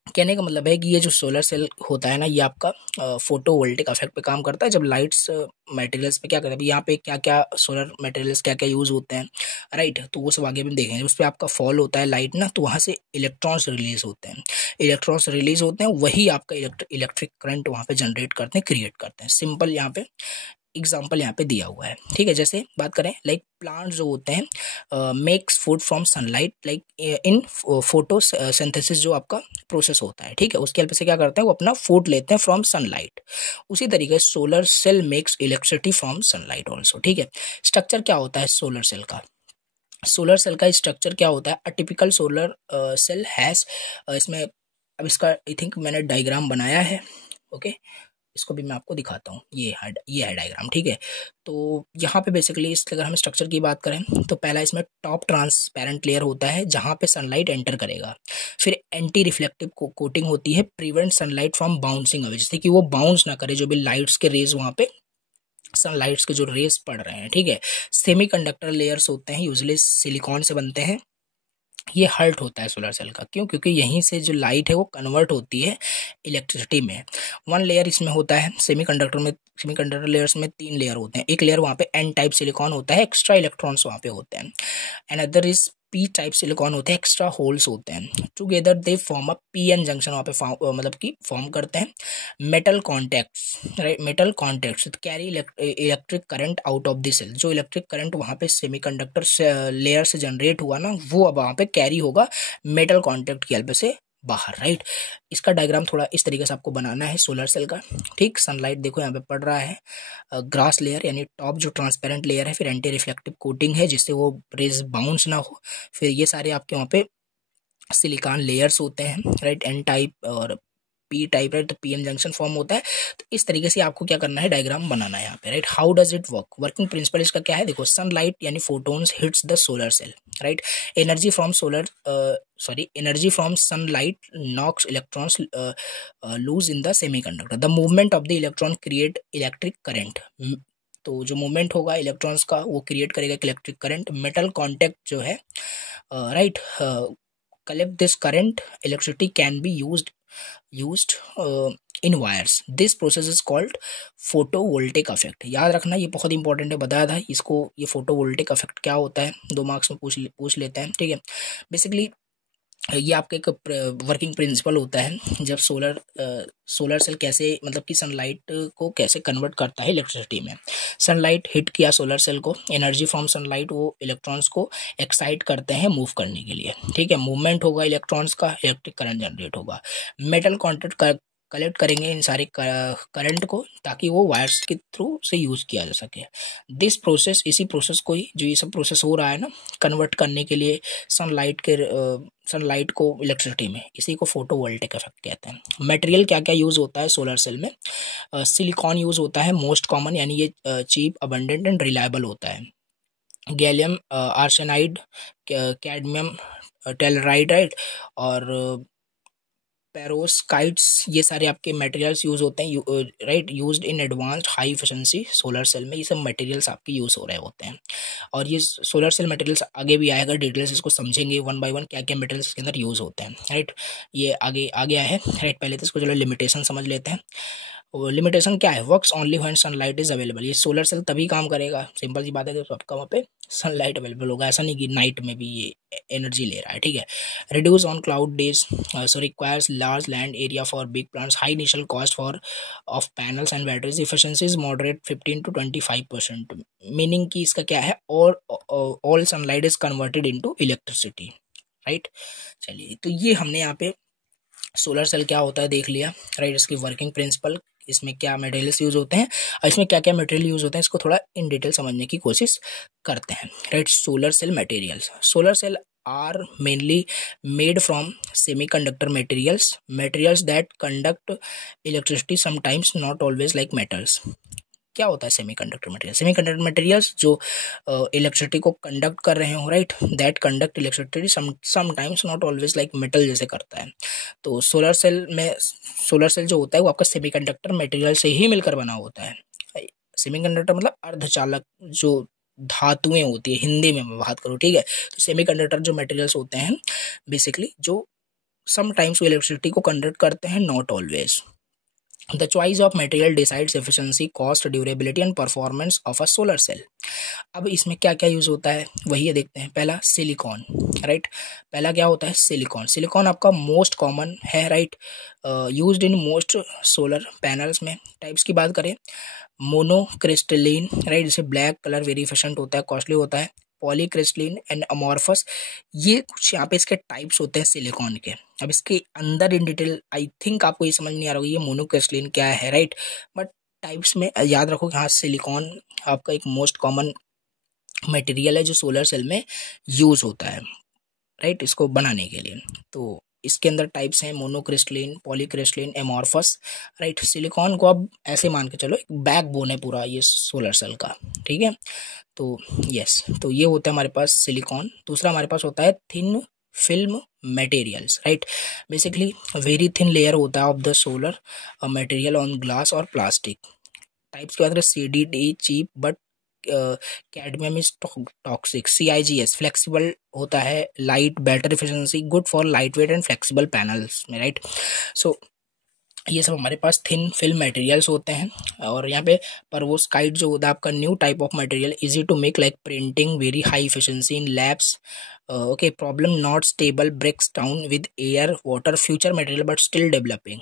कहने का मतलब है कि ये जो सोलर सेल होता है ना, ये आपका फोटो वोल्टिक इफेक्ट पे काम करता है, जब लाइट्स मटेरियल्स पे क्या करता है, यहाँ पे क्या क्या सोलर मटेरियल्स क्या क्या यूज होते हैं, राइट, तो वो सब आगे भी देखेंगे, उस पर आपका फॉल होता है लाइट ना, तो वहाँ से इलेक्ट्रॉन्स रिलीज होते हैं, वही आपका इलेक्ट्रिक करंट वहाँ पे जनरेट करते हैं, क्रिएट करते हैं, सिंपल यहाँ पे एग्जाम्पल यहाँ पे दिया हुआ है, ठीक है। जैसे बात करें, लाइक प्लांट जो होते हैं makes food from sunlight, like in photosynthesis जो आपका प्रोसेस होता है, ठीक है, उसके हेल्प से क्या करते हैं, वो अपना फूड लेते हैं फ्रॉम सनलाइट, उसी तरीके से solar cell makes electricity from sunlight also, ठीक है। स्ट्रक्चर क्या होता है सोलर सेल का, सोलर सेल का स्ट्रक्चर क्या होता है, a typical solar cell has, इसमें अब इसका आई थिंक मैंने डायग्राम बनाया है, ओके। इसको भी मैं आपको दिखाता हूँ, ये है डायग्राम, ठीक है। तो यहाँ पे बेसिकली इस अगर हम स्ट्रक्चर की बात करें तो पहला इसमें टॉप ट्रांसपेरेंट लेयर होता है जहाँ पे सनलाइट एंटर करेगा। फिर एंटी रिफ्लेक्टिव कोटिंग होती है, prevent sunlight from bouncing away, जैसे कि वो बाउंस ना करे जो भी लाइट्स के रेज वहाँ पे सनलाइट्स के जो रेस पड़ रहे हैं, ठीक है। सेमीकंडक्टर लेयर्स होते हैं, यूजुअली सिलिकॉन से बनते हैं। ये हर्ट होता है सोलर सेल का, क्यों? क्योंकि यहीं से जो लाइट है वो कन्वर्ट होती है इलेक्ट्रिसिटी में। वन लेयर इसमें होता है सेमीकंडक्टर लेयर्स में 3 लेयर होते हैं। एक लेयर वहाँ पे एन टाइप सिलिकॉन होता है, एक्स्ट्रा इलेक्ट्रॉन्स वहाँ पे होते हैं। And other is P type silicon होते हैं, एक्स्ट्रा होल्स होते हैं। Together they form a P N junction वहाँ पे मतलब कि फॉर्म करते हैं। Metal contacts, right, metal contacts carry electric current out of the cell. जो इलेक्ट्रिक करंट वहाँ पे सेमीकंडक्टर लेयर से जनरेट हुआ ना, वो अब वहाँ पे कैरी होगा मेटल कॉन्टैक्ट की हेल्प से बाहर, राइट। इसका डायग्राम थोड़ा इस तरीके से आपको बनाना है सोलर सेल का, ठीक। सनलाइट देखो यहाँ पे पड़ रहा है, ग्रास लेयर यानी टॉप जो ट्रांसपेरेंट लेयर है, फिर एंटी रिफ्लेक्टिव कोटिंग है जिससे वो रेज बाउंस ना हो, फिर ये सारे आपके वहाँ पे सिलिकॉन लेयर्स होते हैं, राइट, एन टाइप और पी टाइप, राइट। तो पीएन जंक्शन फॉर्म होता है। तो इस तरीके से आपको क्या करना है, डायग्राम बनाना है यहाँ पे, right. How does it work? Working principle इसका क्या है, देखो, सनलाइट यानी photons hits the solar cell, right. Energy from sunlight knocks electrons loose in the semiconductor. The movement of the electron create electric current. तो जो मूवमेंट होगा इलेक्ट्रॉन्स का वो क्रिएट करेगा इलेक्ट्रिक करंट। मेटल कॉन्टैक्ट जो है, right, collect this current, electricity can be used in wires. This process is called photovoltaic effect. याद रखना, ये बहुत इंपॉर्टेंट है, बताया था इसको। ये फोटोवोल्टिक इफेक्ट क्या होता है 2 मार्क्स में पूछ लेते हैं, ठीक है। बेसिकली ये आपका एक वर्किंग प्रिंसिपल होता है जब सोलर सेल कैसे, मतलब कि सनलाइट को कैसे कन्वर्ट करता है इलेक्ट्रिसिटी में। सनलाइट हिट किया सोलर सेल को, एनर्जी फ्रॉम सनलाइट वो इलेक्ट्रॉन्स को एक्साइट करते हैं मूव करने के लिए, ठीक है। मूवमेंट होगा इलेक्ट्रॉन्स का, इलेक्ट्रिक करंट जनरेट होगा। मेटल कॉन्टैक्ट कलेक्ट करेंगे इन सारे करंट को ताकि वो वायर्स के थ्रू से यूज किया जा सके। दिस प्रोसेस, इसी प्रोसेस को ही, जो ये सब प्रोसेस हो रहा है ना कन्वर्ट करने के लिए सनलाइट को इलेक्ट्रिसिटी में, इसी को फोटोवोल्टिक इफेक्ट कहते हैं। मटेरियल क्या क्या यूज होता है सोलर सेल में? सिलिकॉन यूज होता है मोस्ट कॉमन, यानी ये चीप, अबंडेंट एंड रिलायबल होता है। Gallium arsenide, cadmium telluride, right, और पेरोस्काइट्स, ये सारे आपके मटेरियल्स यूज होते हैं, right, used in advanced high efficiency solar cell में। ये सब मटेरियल्स आपके यूज हो रहे होते हैं। और ये सोलर सेल मटेरियल्स आगे भी आएगा, डिटेल्स इसको समझेंगे वन बाय वन क्या क्या मटेरियल्स इसके अंदर यूज होते हैं, राइट। ये आगे आगे आया है, राइट। पहले तो इसको चलो लिमिटेशन समझ लेते हैं। लिमिटेशन क्या है? Works only when sunlight is available. ये सोलर सेल तभी काम करेगा, सिंपल सी बात है, तो आपका वहाँ पे सनलाइट अवेलेबल होगा। ऐसा नहीं कि नाइट में भी ये एनर्जी ले रहा है, ठीक है। Reduce on cloud days, so requires large land area for big plants, high initial cost for of panels and batteries, efficiency is moderate 15 to 25%। Meaning कि इसका क्या है, all sunlight is converted into electricity, right. चलिए, तो ये हमने यहाँ पे सोलर सेल क्या होता है देख लिया, राइट। इसकी वर्किंग प्रिंसिपल, इसमें क्या मटेरियल्स यूज होते हैं और इसमें क्या क्या मटेरियल यूज होते हैं, इसको थोड़ा इन डिटेल समझने की कोशिश करते हैं, right. Solar cell materials, solar cell are mainly made from semiconductor materials that conduct electricity, sometimes not always, like metals। क्या होता है सेमीकंडक्टर मटेरियल? सेमीकंडक्टर मटेरियल्स जो इलेक्ट्रिसिटी को कंडक्ट कर रहे हो, right, that conduct electricity sometimes, not always, like metal जैसे करता है। तो सोलर सेल जो होता है वो आपका सेमीकंडक्टर मटेरियल से ही मिलकर बना होता है। सेमीकंडक्टर मतलब अर्धचालक जो धातुएं होती है, हिंदी में मैं बात करूँ, ठीक है। तो सेमीकंडक्टर जो मटेरियल्स होते हैं बेसिकली, जो समटाइम्स इलेक्ट्रिसिटी को कंडक्ट करते हैं, not always. The choice of material decides efficiency, cost, durability and performance of a solar cell। अब इसमें क्या क्या यूज होता है वही है, देखते हैं। पहला सिलिकॉन, राइट। पहला क्या होता है? सिलिकॉन आपका मोस्ट कॉमन है, right, used in most solar panels में। टाइप्स की बात करें, मोनोक्रिस्टलिन, राइट, जैसे ब्लैक कलर वेरी एफिशिएंट होता है, कॉस्टली होता है। पॉलीक्रिस्टलिन एंड अमॉर्फस, ये कुछ यहाँ पे इसके टाइप्स होते हैं सिलिकॉन के। अब इसके अंदर इन डिटेल आई थिंक आपको ये समझ नहीं आ रहा होगा ये मोनोक्रिस्टलिन क्या है, राइट, बट टाइप्स में याद रखो कि हाँ, सिलिकॉन आपका एक मोस्ट कॉमन मटेरियल है जो सोलर सेल में यूज होता है, राइट, इसको बनाने के लिए। तो इसके अंदर टाइप्स हैं मोनोक्रिस्टलिन, पॉलीक्रिस्टलिन, एमॉर्फस, राइट। सिलिकॉन को अब ऐसे मान के चलो एक बैकबोन है पूरा ये सोलर सेल का, ठीक है। तो यस, तो ये होता है हमारे पास सिलिकॉन। दूसरा हमारे पास होता है thin film materials, right. Basically very thin layer होता है of the solar material on glass और प्लास्टिक। टाइप्स की बात करें, CDD cheap but cadmium is toxic, CIGS flexible होता है, light, better efficiency, good for lightweight and flexible panels में, राइट। सो ये सब हमारे पास थिन फिल्म मटेरियल्स होते हैं। और यहाँ पे परवोस्काइट जो होता है आपका new type of material, easy to make like printing, very high efficiency in labs, okay. Problem not stable, breaks down with air water, future material but still developing.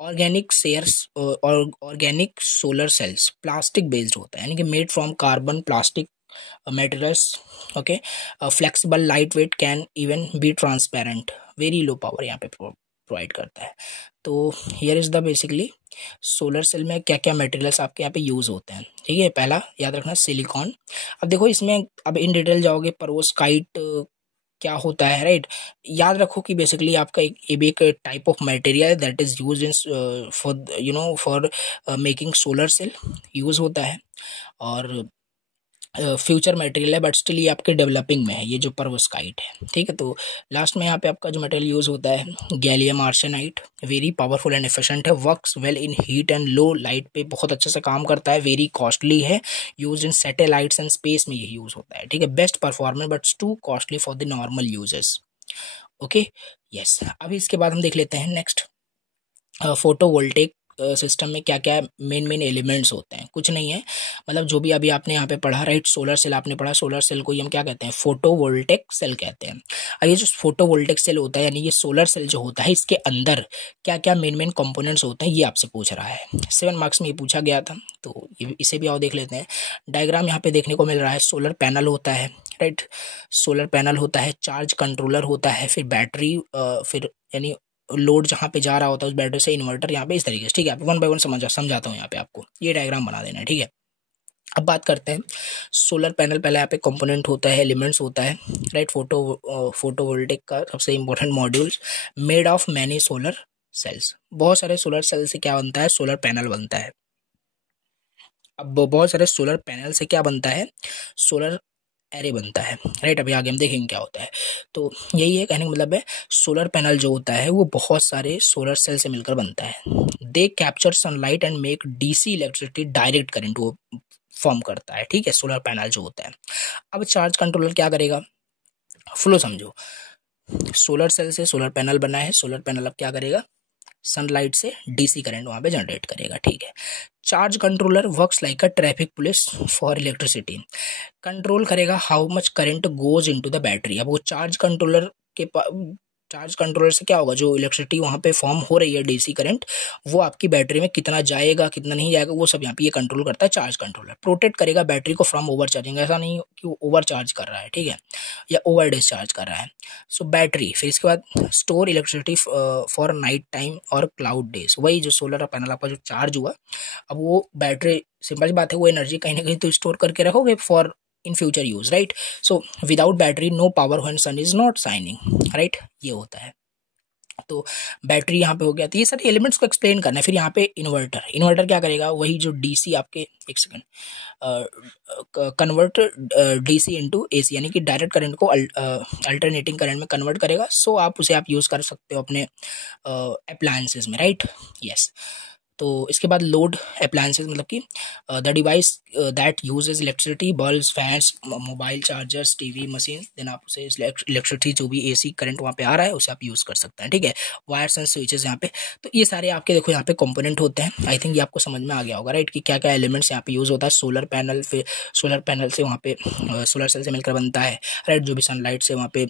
Organic shares और organic solar cells plastic based होता है, यानी कि made from carbon plastic materials, okay. Flexible, lightweight, can even be transparent, very low power यहाँ पे प्रोवाइड करता है। तो here is the basically solar cell में क्या क्या मटेरियल्स आपके यहाँ पे यूज होते हैं, ठीक है। पहला याद रखना सिलिकॉन। अब देखो इसमें अब इन डिटेल जाओगे, परवोस्काइट क्या होता है, राइट। याद रखो कि बेसिकली आपका ये भी एक type of material that is use in for for making solar cell use होता है, और फ्यूचर मटेरियल है बट स्टिल ये आपके डेवलपिंग में है, ये जो परवोस्काइट है, ठीक है। तो लास्ट में यहाँ पे आपका जो मटेरियल यूज होता है gallium arsenide, very powerful and efficient है, works well in heat and low light पे बहुत अच्छे से काम करता है, वेरी कॉस्टली है, use in satellites and space में ये यूज होता है, ठीक है। Best performer but too costly for the normal users, okay. Yes, अभी इसके बाद हम देख लेते हैं नेक्स्ट फोटोवोल्टेक सिस्टम में क्या क्या मेन एलिमेंट्स होते हैं। कुछ नहीं है, मतलब जो भी अभी आपने यहाँ पे पढ़ा, राइट। सोलर सेल आपने पढ़ा, सोलर सेल को हम क्या कहते हैं, फोटोवोल्टेक सेल कहते हैं। और ये जो फोटोवोल्टेक सेल होता है, यानी ये सोलर सेल जो होता है, इसके अंदर क्या क्या मेन कंपोनेंट्स होते हैं, ये आपसे पूछ रहा है। 7 मार्क्स में ये पूछा गया था, तो इसे भी आओ देख लेते हैं। डायग्राम यहाँ पे देखने को मिल रहा है, सोलर पैनल होता है, राइट। सोलर पैनल होता है, चार्ज कंट्रोलर होता है, फिर बैटरी, फिर यानी लोड जहाँ पे जा रहा होता है उस बैटरी से इन्वर्टर यहाँ पे, इस तरीके से, ठीक है। वन बाय वन समझाता हूँ यहाँ पे आपको, ये डायग्राम बना देना है, ठीक है। अब बात करते हैं सोलर पैनल। पहले यहाँ पे कंपोनेंट होता है, एलिमेंट्स होता है, राइट। फोटोवोल्टेक का सबसे important modules made of many solar sales, बहुत सारे सोलर सेल से क्या बनता है, सोलर पैनल बनता है। अब बहुत सारे सोलर पैनल से क्या बनता है, सोलर एरे बनता है, राइट। अभी आगे हम देखेंगे क्या होता है। तो यही है, कहने का मतलब है सोलर पैनल जो होता है वो बहुत सारे सोलर सेल से मिलकर बनता है। They capture sunlight and make DC electricity, direct current वो फॉर्म करता है, ठीक है, सोलर पैनल जो होता है। अब चार्ज कंट्रोलर क्या करेगा, फ्लो समझो। सोलर सेल से सोलर पैनल बना है, सोलर पैनल अब क्या करेगा, सनलाइट से DC करंट वहां पे जनरेट करेगा, ठीक है। Charge controller works like a traffic police for electricity, control करेगा how much current goes into the battery. अब वो चार्ज कंट्रोलर से क्या होगा, जो इलेक्ट्रिसिटी वहाँ पे फॉर्म हो रही है DC करंट, वो आपकी बैटरी में कितना जाएगा कितना नहीं जाएगा, वो सब यहाँ पे ये कंट्रोल करता है चार्ज कंट्रोलर। प्रोटेक्ट करेगा बैटरी को फ्रॉम ओवर चार्जिंग, ऐसा नहीं कि वो ओवर चार्ज कर रहा है, ठीक है, या ओवर डिस्चार्ज कर रहा है। सो बैटरी, फिर इसके बाद store electricity for night time और क्लाउड डेज, वही जो सोलर पैनल आपका जो चार्ज हुआ, अब वो बैटरी, सिंपल सी बात है, वो एनर्जी कहीं ना कहीं तो स्टोर करके रखोगे for in future use, right. So without battery no power when sun is not shining, right, ये होता है। तो बैटरी यहाँ पे हो गया। तो ये सारे एलिमेंट्स को एक्सप्लेन करना है। फिर यहाँ पे इन्वर्टर क्या करेगा, वही जो DC आपके, एक second, convert DC into AC, यानी कि डायरेक्ट करंट को अल्टरनेटिंग करंट में कन्वर्ट करेगा। सो आप उसे यूज कर सकते हो अपने अप्लायंसेस में, राइट। यस, तो इसके बाद लोड अप्लायंसेस, मतलब कि the device that uses electricity, bulbs, fans, mobile chargers, TV machine, then आप उसे इलेक्ट्रिसिटी जो भी AC करंट वहाँ पे आ रहा है उसे आप यूज़ कर सकते हैं, ठीक है। वायर्स एंड स्विचेस यहाँ पे, तो ये सारे आपके देखो यहाँ पे कंपोनेंट होते हैं। आई थिंक ये आपको समझ में आ गया होगा, राइट, कि क्या क्या एलिमेंट्स यहाँ पे यूज़ होता है। सोलर पैनल, फिर सोलर पैनल से वहाँ पे सोलर सेल से मिलकर बनता है, राइट। जो भी सनलाइट से वहाँ पे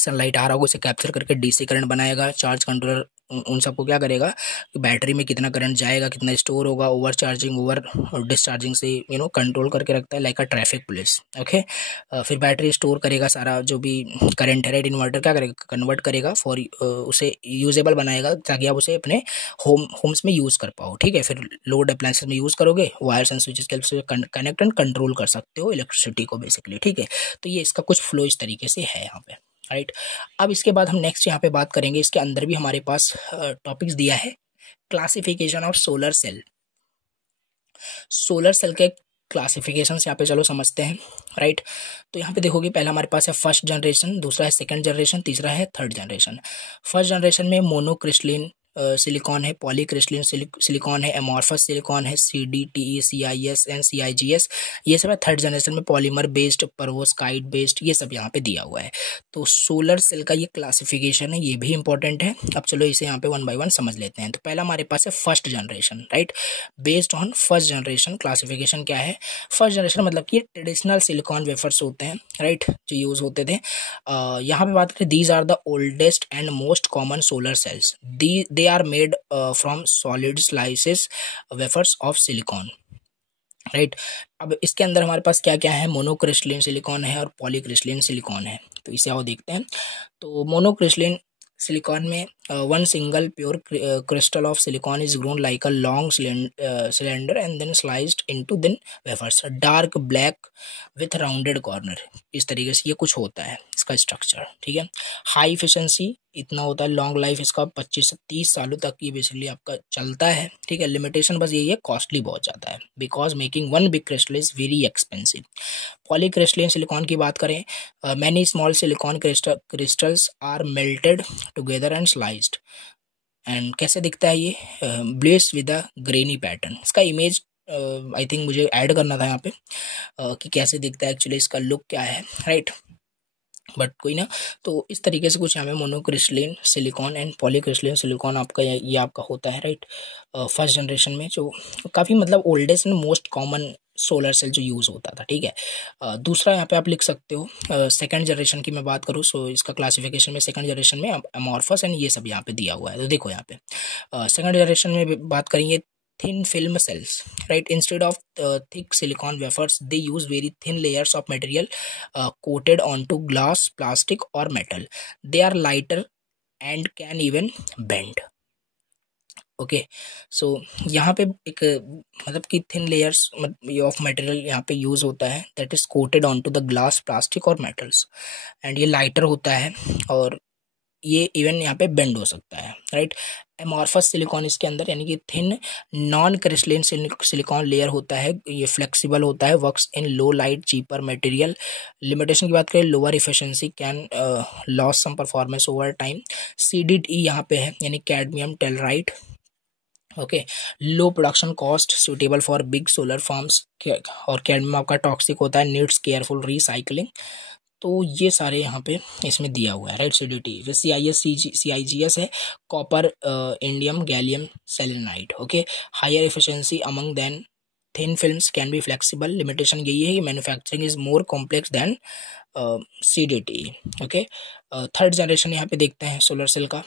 सनलाइट आ रहा होगा उसे कैप्चर करके DC करंट बनाएगा। चार्ज कंट्रोलर उन सबको क्या करेगा कि बैटरी में कितना करंट जाएगा, कितना स्टोर होगा, ओवर चार्जिंग, ओवर डिस्चार्जिंग से कंट्रोल करके रखता है, like a traffic police, okay. फिर बैटरी स्टोर करेगा सारा जो भी करंट है, राइट। इन्वर्टर क्या करेगा, कन्वर्ट करेगा फॉर उसे यूजेबल बनाएगा, ताकि आप उसे अपने होम्स में यूज़ कर पाओ, ठीक है। फिर लोड अप्लायंसेस में यूज़ करोगे, वायर्स एंड स्विचेस के से कनेक्ट एंड कंट्रोल कर सकते हो इलेक्ट्रिसिटी को बेसिकली, ठीक है। तो ये इसका कुछ फ्लो इस तरीके से है यहाँ पे। राइट। अब इसके बाद हम नेक्स्ट यहाँ पे बात करेंगे, इसके अंदर भी हमारे पास टॉपिक्स दिया है, classification of solar cell. Solar cell के क्लासिफिकेशन यहाँ पे चलो समझते हैं, राइट। तो यहाँ पे देखोगे पहला हमारे पास है फर्स्ट जनरेशन, दूसरा है सेकंड जनरेशन, तीसरा है थर्ड जनरेशन। फर्स्ट जनरेशन में मोनोक्रिस्टलिन सिलिकॉन है, पॉलीक्रिस्टलिन सिलिकॉन है, एमॉर्फस सिलिकॉन है, CDTE, CIS एंड CIGS, ये सब है। थर्ड जनरेशन में पॉलीमर बेस्ड, परवोस्काइट बेस्ड, ये सब यहाँ पे दिया हुआ है। तो सोलर सेल का ये क्लासिफिकेशन है, ये भी इंपॉर्टेंट है। अब चलो इसे यहाँ पे वन बाय वन समझ लेते हैं। तो पहला हमारे पास है first generation, right. Based on first generation classification क्या है? फर्स्ट जनरेशन मतलब कि ट्रेडिशनल सिलिकॉन वेफर्स होते हैं, राइट, जो यूज होते थे। यहाँ पे बात करें, these are the oldest and most common solar cells, they are made from solid slices wafers of silicon, right. अब इसके अंदर हमारे पास क्या क्या है? मोनोक्रिस्टलिन सिलिकॉन है और पॉलीक्रिस्टलिन सिलिकॉन है। तो इसे आओ देखते हैं। तो मोनोक्रिस्टलिन सिलिकॉन में one single pure crystal of silicon is grown like a long cylinder and then sliced into then wafers, dark black with rounded corner. इस तरीके से ये कुछ होता है इसका स्ट्रक्चर, ठीक है। हाई इफिशिएंसी इतना होता है, लॉन्ग लाइफ इसका 25 से 30 सालों तक ये बेसिकली आपका चलता है, ठीक है। लिमिटेशन बस यही है, कॉस्टली बहुत ज़्यादा है, because making one big crystal is very expensive. Polycrystalline silicon की बात करें, many small silicon crystals are melted together and sliced. And कैसे दिखता है ये? Blessed with a grainy pattern. इसका इमेज आई थिंक मुझे ऐड करना था यहाँ पे कि कैसे दिखता है एक्चुअली, इसका लुक क्या है, राइट। बट कोई ना। तो इस तरीके से कुछ यहाँ पे मोनोक्रिस्टलिन सिलिकॉन एंड पॉलीक्रिस्टलिन सिलिकॉन आपका ये आपका होता है, राइट। फर्स्ट जनरेशन में जो काफ़ी मतलब oldest and most common solar cell जो यूज़ होता था, ठीक है। दूसरा यहाँ पे आप लिख सकते हो, सेकंड जनरेशन की मैं बात करूँ, सो इसका क्लासिफिकेशन में सेकंड जनरेशन में अमॉर्फस एंड ये सब यहाँ पे दिया हुआ है। तो देखो यहाँ पे सेकंड जनरेशन में बात करेंगे, thin film cells, right? Instead of thick silicon wafers, they use very thin layers of material coated onto glass, plastic or metal. They are lighter and can even bend. Okay, so यहाँ पे एक मतलब कि थिन लेयर्स ऑफ मटेरियल यहाँ पे यूज होता है, that is coated on to the glass, plastic और मेटल्स, एंड ये लाइटर होता है और ये इवन यहाँ पे बेंड हो सकता है, राइट। एमॉर्फस सिलिकॉन इसके अंदर, यानी कि thin non crystalline silicon layer होता है, ये फ्लेक्सिबल होता है, works in low light cheaper material. Limitation की बात करें, lower efficiency, can loss some performance over time. CDTE यहाँ पे है, यानी cadmium telluride, okay. Low production cost, suitable for big solar farms, और कैडमियम आपका टॉक्सिक होता है, नीड्स केयरफुल रिसाइकलिंग। तो ये सारे यहाँ पे इसमें दिया हुआ है, राइट। CDT, फिर CIGS है, copper, indium, gallium selenide, okay. Higher efficiency among then thin films, can be flexible. Limitation यही है कि manufacturing is more complex than CDT, okay. Third generation यहाँ पे देखते हैं सोलर सेल का,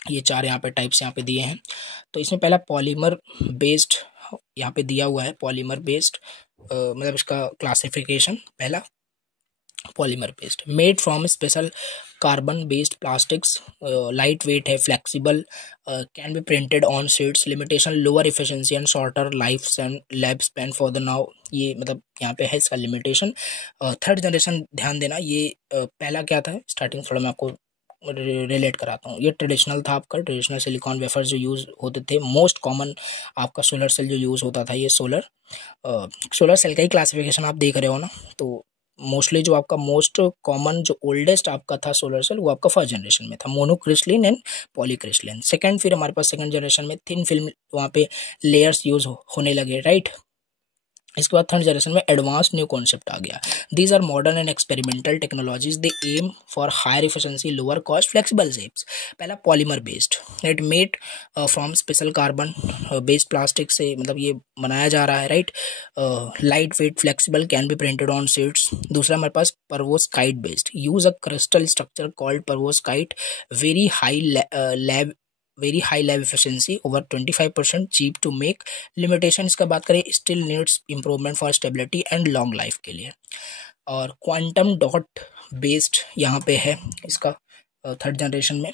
ये चार यहाँ पे टाइप्स यहाँ पे दिए हैं। तो इसमें पहला पॉलीमर बेस्ड यहाँ पे दिया हुआ है, पॉलीमर बेस्ड मतलब इसका क्लासिफिकेशन पहला polymer based, made from special carbon based plastics, light weight है, flexible, can be printed on sheets. Limitation, lower efficiency and shorter life lab span for the now, ये मतलब यहाँ पे है इसका लिमिटेशन। थर्ड जनरेशन ध्यान देना, ये पहला क्या था, स्टार्टिंग थोड़ा मैं आपको रिलेट कराता हूँ। ये ट्रेडिशनल था आपका, ट्रेडिशनल सिलिकॉन वेफर जो यूज़ होते थे, मोस्ट कॉमन आपका सोलर सेल जो यूज़ होता था, ये सोलर सेल का ही क्लासिफिकेशन आप देख रहे हो ना। तो मोस्टली जो आपका मोस्ट कॉमन जो ओल्डेस्ट आपका था सोलर सेल, वो आपका फर्स्ट जनरेशन में था, मोनोक्रिस्टलिन एंड पॉलीक्रिस्टलिन। सेकंड, फिर हमारे पास सेकंड जनरेशन में थिन फिल्म वहाँ पे लेयर्स यूज होने लगे, राइट। इसके बाद थर्ड जनरेशन में एडवांस न्यू कॉन्सेप्ट आ गया। These are modern and experimental technologies, they aim for higher efficiency, lower cost, flexible shapes. पहला polymer based, right, made from special carbon based plastic से मतलब ये बनाया जा रहा है, right. Light weight, flexible, can be printed on sheets. दूसरा हमारे पास perovskite based, use a crystal structure called perovskite, very high lab efficiency, over 25%, cheap to make. Limitation इसका बात करें, still needs improvement for stability and long life के लिए। और क्वांटम डॉट बेस्ड यहाँ पे है इसका थर्ड जनरेशन में,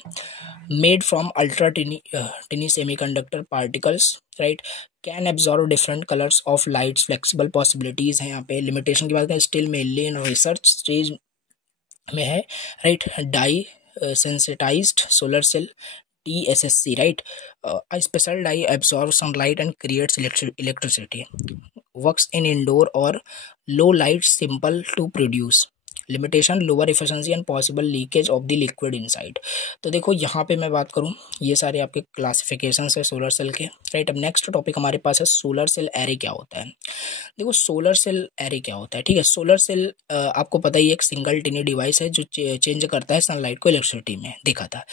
made from ultra tiny semiconductor particles, right, can absorb different colours of lights, flexible possibilities है यहाँ पे। लिमिटेशन की बात करें, still mainly in research stage, में है, right, dye sensitised solar cell, DSSC, right? A special dye absorbs sunlight and creates electricity. Works in indoor or low light, simple to produce. Limitation, lower efficiency and possible leakage of the liquid inside. तो देखो यहाँ पे मैं बात करूँ, ये सारे आपके क्लासिफिकेशन है सोलर सेल के, राइट। अब नेक्स्ट टॉपिक हमारे पास है सोलर सेल एरे क्या होता है। देखो सोलर सेल एरे क्या होता है, ठीक है। सोलर सेल आपको पता ही एक सिंगल टिनी डिवाइस है जो चेंज करता है सनलाइट को इलेक्ट्रिसिटी में, देखा था।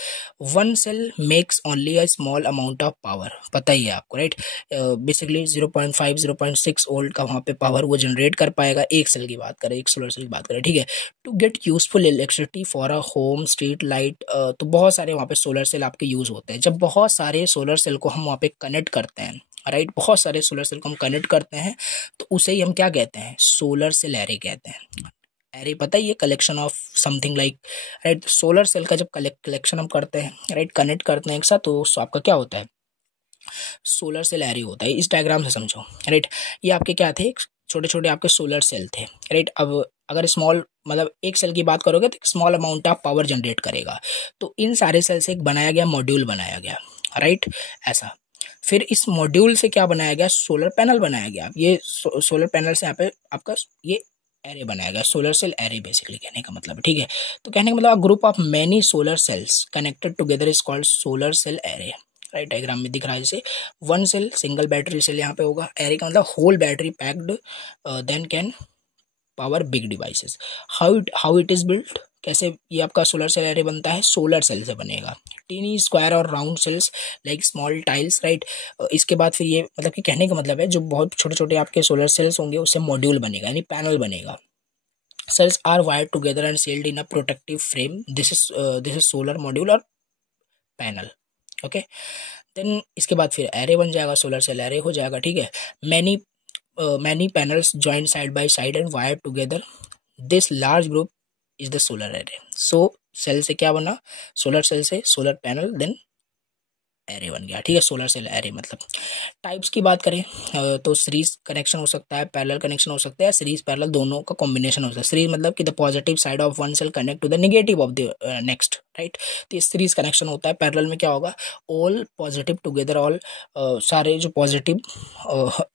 One cell makes only a small amount of power, पता ही है आपको, राइट। बेसिकली 0.5 0.6 वोल्ट का वहाँ पे पावर वो जनरेट कर पाएगा, एक सेल की बात करें, एक सोलर सेल की बात करें, ठीक है। To get useful electricity for a home, street light, तो बहुत सारे वहाँ पे सोलर सेल आपके यूज होते हैं। जब बहुत सारे सोलर सेल को हम वहाँ पे कनेक्ट करते हैं, राइट, बहुत सारे सोलर सेल को हम कनेक्ट करते हैं, तो उसे ही हम क्या कहते हैं, सोलर सेल एरे कहते हैं। एरे पता ही है, collection of something like, right. Solar cell का जब कलेक्शन हम करते हैं, राइट, कनेक्ट करते हैं एक साथ, तो आपका क्या होता है, सोलर सेल एरे होता है। इस डायग्राम से समझो, राइट। ये आपके क्या थे, छोटे छोटे आपके सोलर सेल थे, राइट। अब अगर स्मॉल मतलब एक सेल की बात करोगे तो small amount of power generate करेगा, तो इन सारे सेल से एक बनाया गया मॉड्यूल बनाया गया, राइट, ऐसा। फिर इस मॉड्यूल से क्या बनाया गया, सोलर पैनल बनाया गया। ये सोलर पैनल से यहाँ पे आपका ये एरे बनाया गया, सोलर सेल एरे बेसिकली कहने का मतलब है, ठीक है। तो कहने का मतलब group of many solar cells connected together is called solar cell array, right. Diagram में दिख रहा है जैसे one cell, single battery cell यहाँ पे होगा। एरे का मतलब whole battery packed then can power big devices. How it is built, कैसे ये आपका सोलर सेल एरे बनता है, सोलर सेल से बनेगा। टीनी स्क्वायर और round cells like small tiles, right. इसके बाद फिर ये मतलब कि कहने का मतलब है जो बहुत छोटे छोटे आपके सोलर सेल्स होंगे उससे मॉड्यूल बनेगा, यानी पैनल बनेगा। Cells are wired together and sealed in a protective frame, this is solar module और पैनल, ओके। देन इसके बाद फिर एरे बन जाएगा, सोलर सेल एरे हो जाएगा, ठीक है। Many panels join side by side and wired together, this large group is the solar array. So cell से क्या बना, सोलर सेल से सोलर पैनल, देन एरे बन गया, ठीक है। सोलर सेल एरे मतलब टाइप्स की बात करें तो सीरीज कनेक्शन हो सकता है, पैरेलल कनेक्शन हो सकता है, सीरीज पैरेलल दोनों का कॉम्बिनेशन हो सकता है। सीरीज मतलब कि the positive side of one cell connect to the negative of the next, right. तो ये सीरीज कनेक्शन होता है। पैरेलल में क्या होगा, ऑल पॉजिटिव टुगेदर, ऑल सारे जो positive,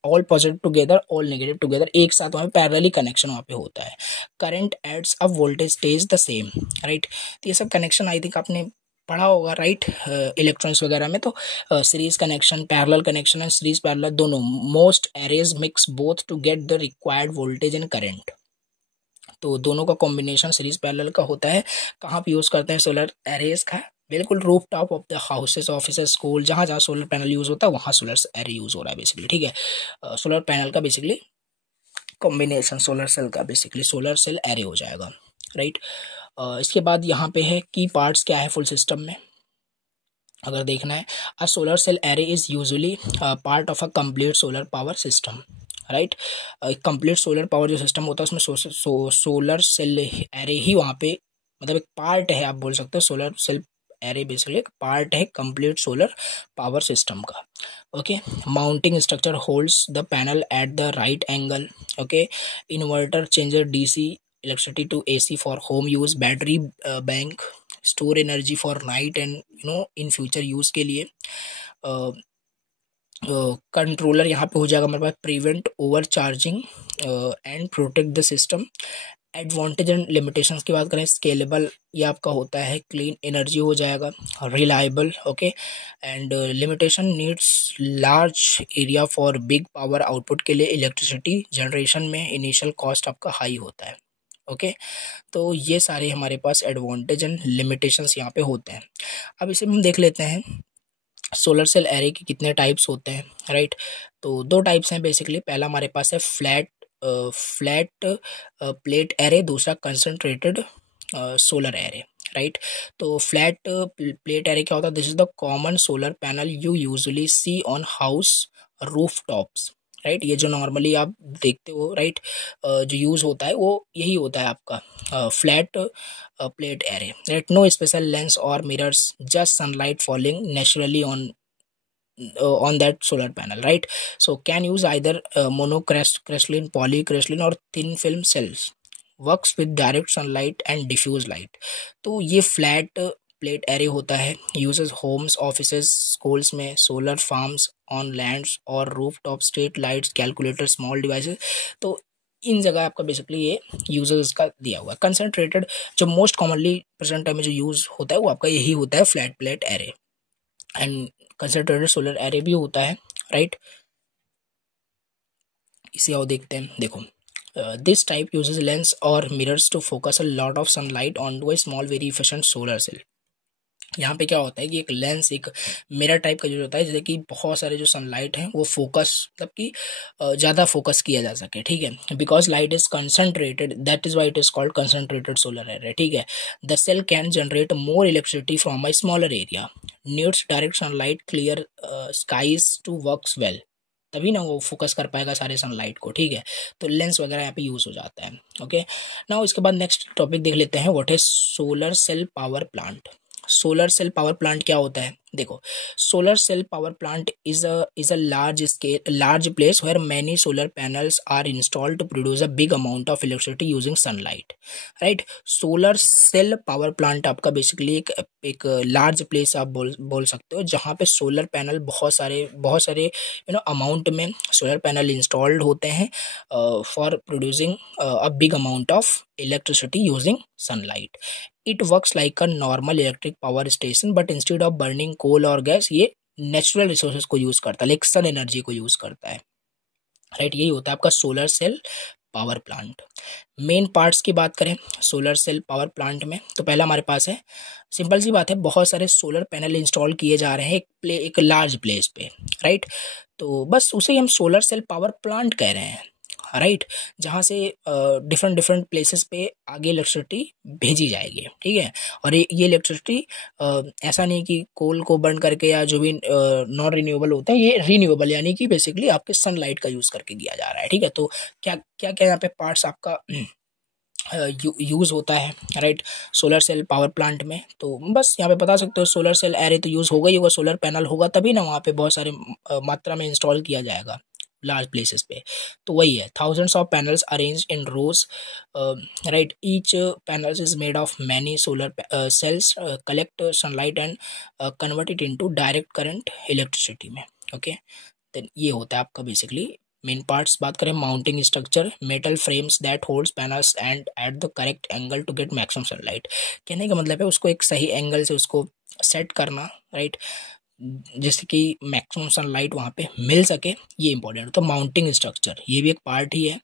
all positive together, all negative together, एक साथ वहाँ पे पैरेलली कनेक्शन वहाँ पे होता है। Current adds a voltage stage the same, right. तो ये सब कनेक्शन आई थिंक आपने पढ़ा होगा, राइट, इलेक्ट्रॉनिक्स वगैरह में। तो series connection, parallel connection and series parallel दोनों, most arrays mix both to get the required voltage and current. तो दोनों का कॉम्बिनेशन सीरीज पैरेलल का होता है। कहाँ पे यूज करते हैं सोलर एरेज का, बिल्कुल roof top of the houses, office, school, जहाँ जहाँ सोलर पैनल यूज होता है वहाँ सोलर एरे यूज हो रहा है बेसिकली, ठीक है। सोलर पैनल का बेसिकली कॉम्बिनेशन सोलर सेल का बेसिकली सोलर सेल एरे हो जाएगा, राइट। इसके बाद यहाँ पे है की पार्ट्स क्या है फुल सिस्टम में अगर देखना है। A solar cell array is usually part of a complete solar power system, right. Complete solar power जो सिस्टम होता है उसमें सोलर सेल एरे ही वहाँ पे मतलब एक पार्ट है, आप बोल सकते हो। सोलर सेल एरे बेसिकली एक पार्ट है कंप्लीट सोलर पावर सिस्टम का, okay. Mounting structure holds the panel at the right angle, okay. Inverter changes DC electricity to AC for home use, battery bank store energy for night and in future use के लिए। कंट्रोलर यहाँ पे हो जाएगा हमारे पास prevent overcharging and protect the system. Advantage and limitations की बात करें, स्केलेबल ये आपका होता है, क्लीन एनर्जी हो जाएगा, reliable, okay. And limitation needs large area for big power output के लिए इलेक्ट्रिसिटी जनरेशन में इनिशियल कॉस्ट आपका हाई होता है, ओके। तो ये सारे हमारे पास एडवांटेज एंड लिमिटेशंस यहाँ पे होते हैं। अब इसे हम देख लेते हैं सोलर सेल एरे के कितने टाइप्स होते हैं, राइट। तो दो टाइप्स हैं बेसिकली। पहला हमारे पास है फ्लैट प्लेट एरे, दूसरा कंसंट्रेटेड सोलर एरे, राइट। तो फ्लैट प्लेट एरे क्या होता है, this is the common solar panel you usually see on house roof tops, right. ये जो नॉर्मली आप देखते हो, राइट, जो यूज होता है वो यही होता है आपका flat plate array, right. No special lens और mirrors, just sunlight falling naturally on that solar panel, right. So can use either monocrystalline, polycrystalline or thin film cells, works with direct sunlight and diffuse light. तो ये फ्लैट प्लेट एरे होता है, यूजेस होम्स, ऑफिसेज, स्कूल्स में, सोलर फार्म्स ऑन लैंड्स और roof top, street lights, calculator, small devices. तो इन जगह आपका बेसिकली ये यूजेस इसका दिया हुआ है। कंसंट्रेटेड जो मोस्ट कॉमनली प्रेजेंट टाइम में जो यूज होता है वो आपका यही होता है, flat plate array. And concentrated solar array भी होता है, राइट। इसे आओ देखते हैं। देखो, दिस टाइप यूजेस लेंस और mirrors to focus a lot of sunlight on to a small very efficient solar cell. यहाँ पे क्या होता है कि एक लेंस, एक मिरर टाइप का जो होता है, जैसे कि बहुत सारे जो सनलाइट हैं वो फोकस, मतलब कि ज़्यादा फोकस किया जा सके, ठीक है। Because light is concentrated, that is why it is called concentrated solar array, ठीक है। The cell can generate more electricity from a smaller area, needs direct sunlight, clear skies to works well, तभी ना वो फोकस कर पाएगा सारे सनलाइट को, ठीक है। तो लेंस वगैरह यहाँ पे यूज हो जाता है। ओके, नाउ इसके बाद नेक्स्ट टॉपिक देख लेते हैं, what is solar cell power plant. Solar cell power plant क्या होता है? देखो, solar cell power plant is a large place where many solar panels are installed to produce a big amount of electricity using sunlight, right. Solar cell power plant आपका बेसिकली एक लार्ज प्लेस आप बोल सकते हो, जहाँ पे सोलर पैनल बहुत सारे अमाउंट में सोलर पैनल इंस्टॉल्ड होते हैं for producing a big amount of electricity using sunlight. It works like a normal electric power station, but instead of burning coal और गैस ये नेचुरल रिसोर्सेज को यूज करता है, लाइक सन एनर्जी को यूज करता है, राइट। यही होता है आपका solar cell power plant. Main parts की बात करें सोलर सेल पावर प्लांट में, तो पहला हमारे पास है, सिंपल सी बात है, बहुत सारे सोलर पैनल इंस्टॉल किए जा रहे हैं एक लार्ज प्लेस पे, राइट। तो बस उसे हम सोलर सेल पावर प्लांट कह रहे हैं, राइट। जहाँ से डिफरेंट प्लेसेस पे आगे इलेक्ट्रिसिटी भेजी जाएगी, ठीक है। और ये इलेक्ट्रिसिटी ऐसा नहीं कि कोल को बर्न करके या जो भी नॉन रिन्यूएबल होता है, ये रिन्यूएबल यानी कि बेसिकली आपके सनलाइट का यूज करके किया जा रहा है, ठीक है। तो क्या क्या क्या यहाँ पे पार्ट्स आपका यूज होता है, right, solar cell power plant में। तो बस यहाँ पे बता सकते हो, सोलर सेल एरे तो यूज होगा ही होगा, सोलर पैनल होगा तभी ना वहाँ पे बहुत सारे मात्रा में इंस्टॉल किया जाएगा लार्ज प्लेसेस पे। तो वही है, thousands of panels arrange in rows, right. Each panels is made of many solar cells collect sunlight and convert it into direct current electricity में। ओके, देन ये होता है आपका बेसिकली मेन पार्ट्स। बात करें mounting structure, metal frames that holds panels and at the correct angle to get maximum sunlight. कहने का मतलब है उसको एक सही एंगल से उसको सेट करना, राइट, जिससे कि मैक्सिमम सनलाइट वहाँ पे मिल सके, ये इंपॉर्टेंट है। तो माउंटिंग स्ट्रक्चर ये भी एक पार्ट ही है।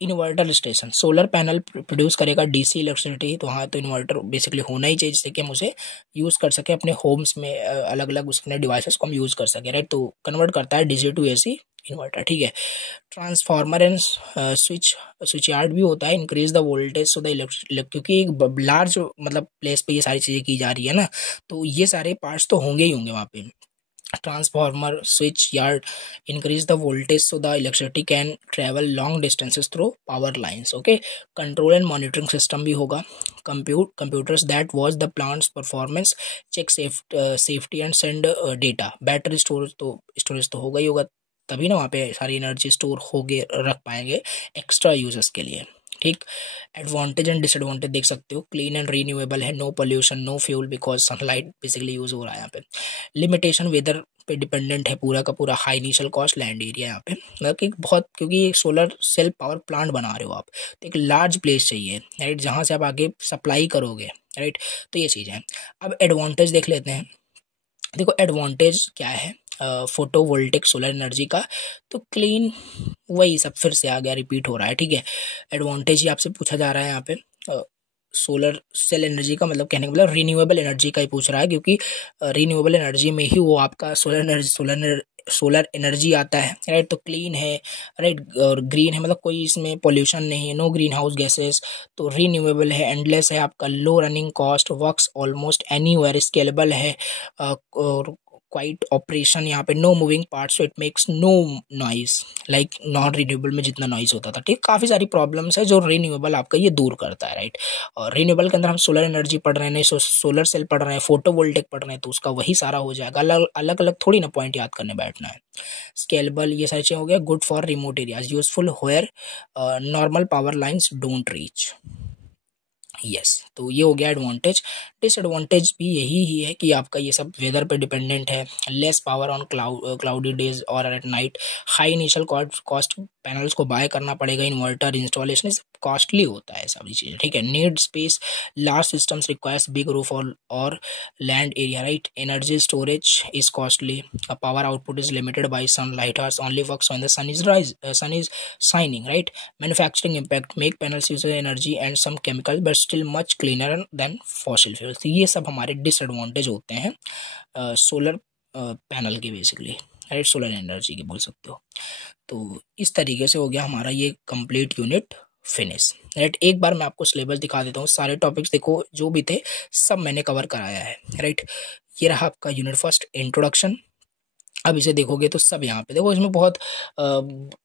Inverter station, solar panel produce करेगा डीसी इलेक्ट्रिसिटी, तो हाँ, तो इन्वर्टर बेसिकली होना ही चाहिए जिससे कि हम उसे यूज़ कर सके अपने होम्स में, अलग अलग उसके डिवाइसेस को हम यूज़ कर सके, राइट। तो कन्वर्ट करता है डीसी टू एसी इन्वर्टर, ठीक है। ट्रांसफार्मर एंड स्विच यार्ड भी होता है, increase the voltage so the electric, क्योंकि एक लार्ज मतलब प्लेस पे ये सारी चीज़ें की जा रही है ना, तो ये सारे पार्ट्स तो होंगे ही होंगे वहाँ पे। Transformer, switch yard increase the voltage so the electricity can travel long distances through power lines. Okay, control and monitoring system भी होगा, computers that watch the plant's performance, check safety and send data. Battery storage तो होगा ही होगा, तभी ना वहाँ पे सारी एनर्जी स्टोर होगे, रख पाएंगे एक्स्ट्रा यूजर्स के लिए, ठीक। एडवांटेज एंड डिसएडवांटेज देख सकते हो, क्लीन एंड रीन्यूएबल है, no pollution, no fuel because sunlight basically use हो रहा है यहाँ पे। लिमिटेशन, वेदर पे डिपेंडेंट है पूरा का पूरा, high initial cost, land area यहाँ पे, मतलब कि बहुत, क्योंकि एक सोलर सेल पावर प्लांट बना रहे हो आप, तो एक लार्ज प्लेस चाहिए, राइट, जहाँ से आप आगे सप्लाई करोगे, राइट। तो ये चीज़ है। अब एडवांटेज देख लेते हैं। देखो एडवांटेज क्या है फोटोवोल्टिक सोलर एनर्जी का, तो क्लीन, वही सब फिर से आ गया, रिपीट हो रहा है, ठीक है। एडवांटेज ही आपसे पूछा जा रहा है यहाँ पे, सोलर सेल एनर्जी का मतलब कहने का मतलब रिन्यूएबल एनर्जी का ही पूछ रहा है, क्योंकि रिन्यूएबल एनर्जी में ही वो आपका सोलर एनर्जी आता है, राइट। तो क्लीन है, राइट, और ग्रीन है, मतलब कोई इसमें पोल्यूशन नहीं है, नो ग्रीन हाउस गैसेस, तो रिन्यूएबल है, एंडलेस है आपका, low running cost, works almost anywhere, scalable है, और क्वाइट ऑपरेशन, यहाँ पे no moving part, so it makes no noise like non renewable में जितना नॉइज होता था। ठीक, काफ़ी सारी प्रॉब्लम्स है जो रिन्यूएबल आपका ये दूर करता है, राइट। और रिन्यूएबल के अंदर हम सोलर एनर्जी पढ़ रहे हैं, सोलर सेल पढ़ रहे हैं, फोटोवोल्टिक पढ़ रहे हैं, तो उसका वही सारा हो जाएगा। अलग अलग थोड़ी ना पॉइंट याद करने बैठना है। स्केलेबल, ये सारी चीज़ें हो गया। Good for remote areas, useful where normal power lines don't reach. Yes, तो ये हो गया एडवांटेज। डिसएडवांटेज भी यही ही है कि आपका ये सब वेदर पे डिपेंडेंट है। Less power on cloudy days और at night. High initial cost, panels को बाय करना पड़ेगा, इन्वर्टर इंस्टॉलेशन कॉस्टली होता है सारी चीज़ें, ठीक है। Need space, large systems requires big roof और land area, right. Energy storage is costly, power output is limited by sunlight hours, only works when the sun is shining, right. Manufacturing impact, make panels use energy and some chemical but still much cleaner than fossil fuels. तो ये सब हमारे डिसएडवांटेज होते हैं सोलर पैनल के, बेसिकली, राइट, सोलर एनर्जी के बोल सकते हो। तो इस तरीके से हो गया हमारा ये कंप्लीट यूनिट फिनिश, राइट। एक बार मैं आपको सिलेबस दिखा देता हूँ, सारे टॉपिक्स देखो जो भी थे सब मैंने कवर कराया है, राइट। ये रहा आपका यूनिट फर्स्ट, इंट्रोडक्शन। अब इसे देखोगे तो सब यहाँ पे देखो, इसमें बहुत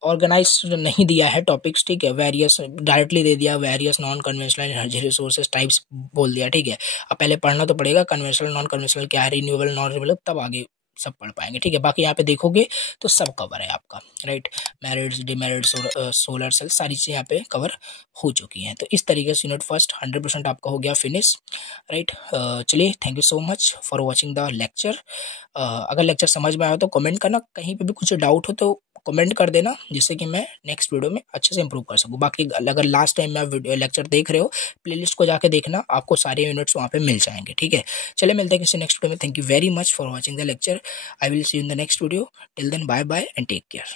ऑर्गेनाइज नहीं दिया है टॉपिक्स, ठीक है। वेरियस डायरेक्टली दे दिया, various non conventional energy resources types बोल दिया, ठीक है। अब पहले पढ़ना तो पड़ेगा कन्वेंशनल नॉन कन्वेंशनल क्या है, रिन्यूएबल नॉन रिन्यूएबल, तब आगे सब पढ़ पाएंगे, ठीक है। बाकी यहाँ पे देखोगे तो सब कवर है आपका, right. Merits, demerits, solar cell, सारी चीज़ें यहाँ पे कवर हो चुकी हैं। तो इस तरीके से यूनिट फर्स्ट 100% आपका हो गया फिनिश, राइट। चलिए, thank you so much for watching the lecture. अगर लेक्चर समझ में आया तो कमेंट करना, कहीं पे भी कुछ डाउट हो तो कमेंट कर देना, जिससे कि मैं नेक्स्ट वीडियो में अच्छे से इंप्रूव कर सकूँ। बाकी अगर लास्ट टाइम मैं लेक्चर देख रहे हो, प्लेलिस्ट को जाके देखना, आपको सारे यूनिट्स वहाँ पे मिल जाएंगे, ठीक है। चले, मिलते हैं किसी नेक्स्ट वीडियो में। Thank you very much for watching the lecture. I will see you in the next video. Till then, bye bye and take care.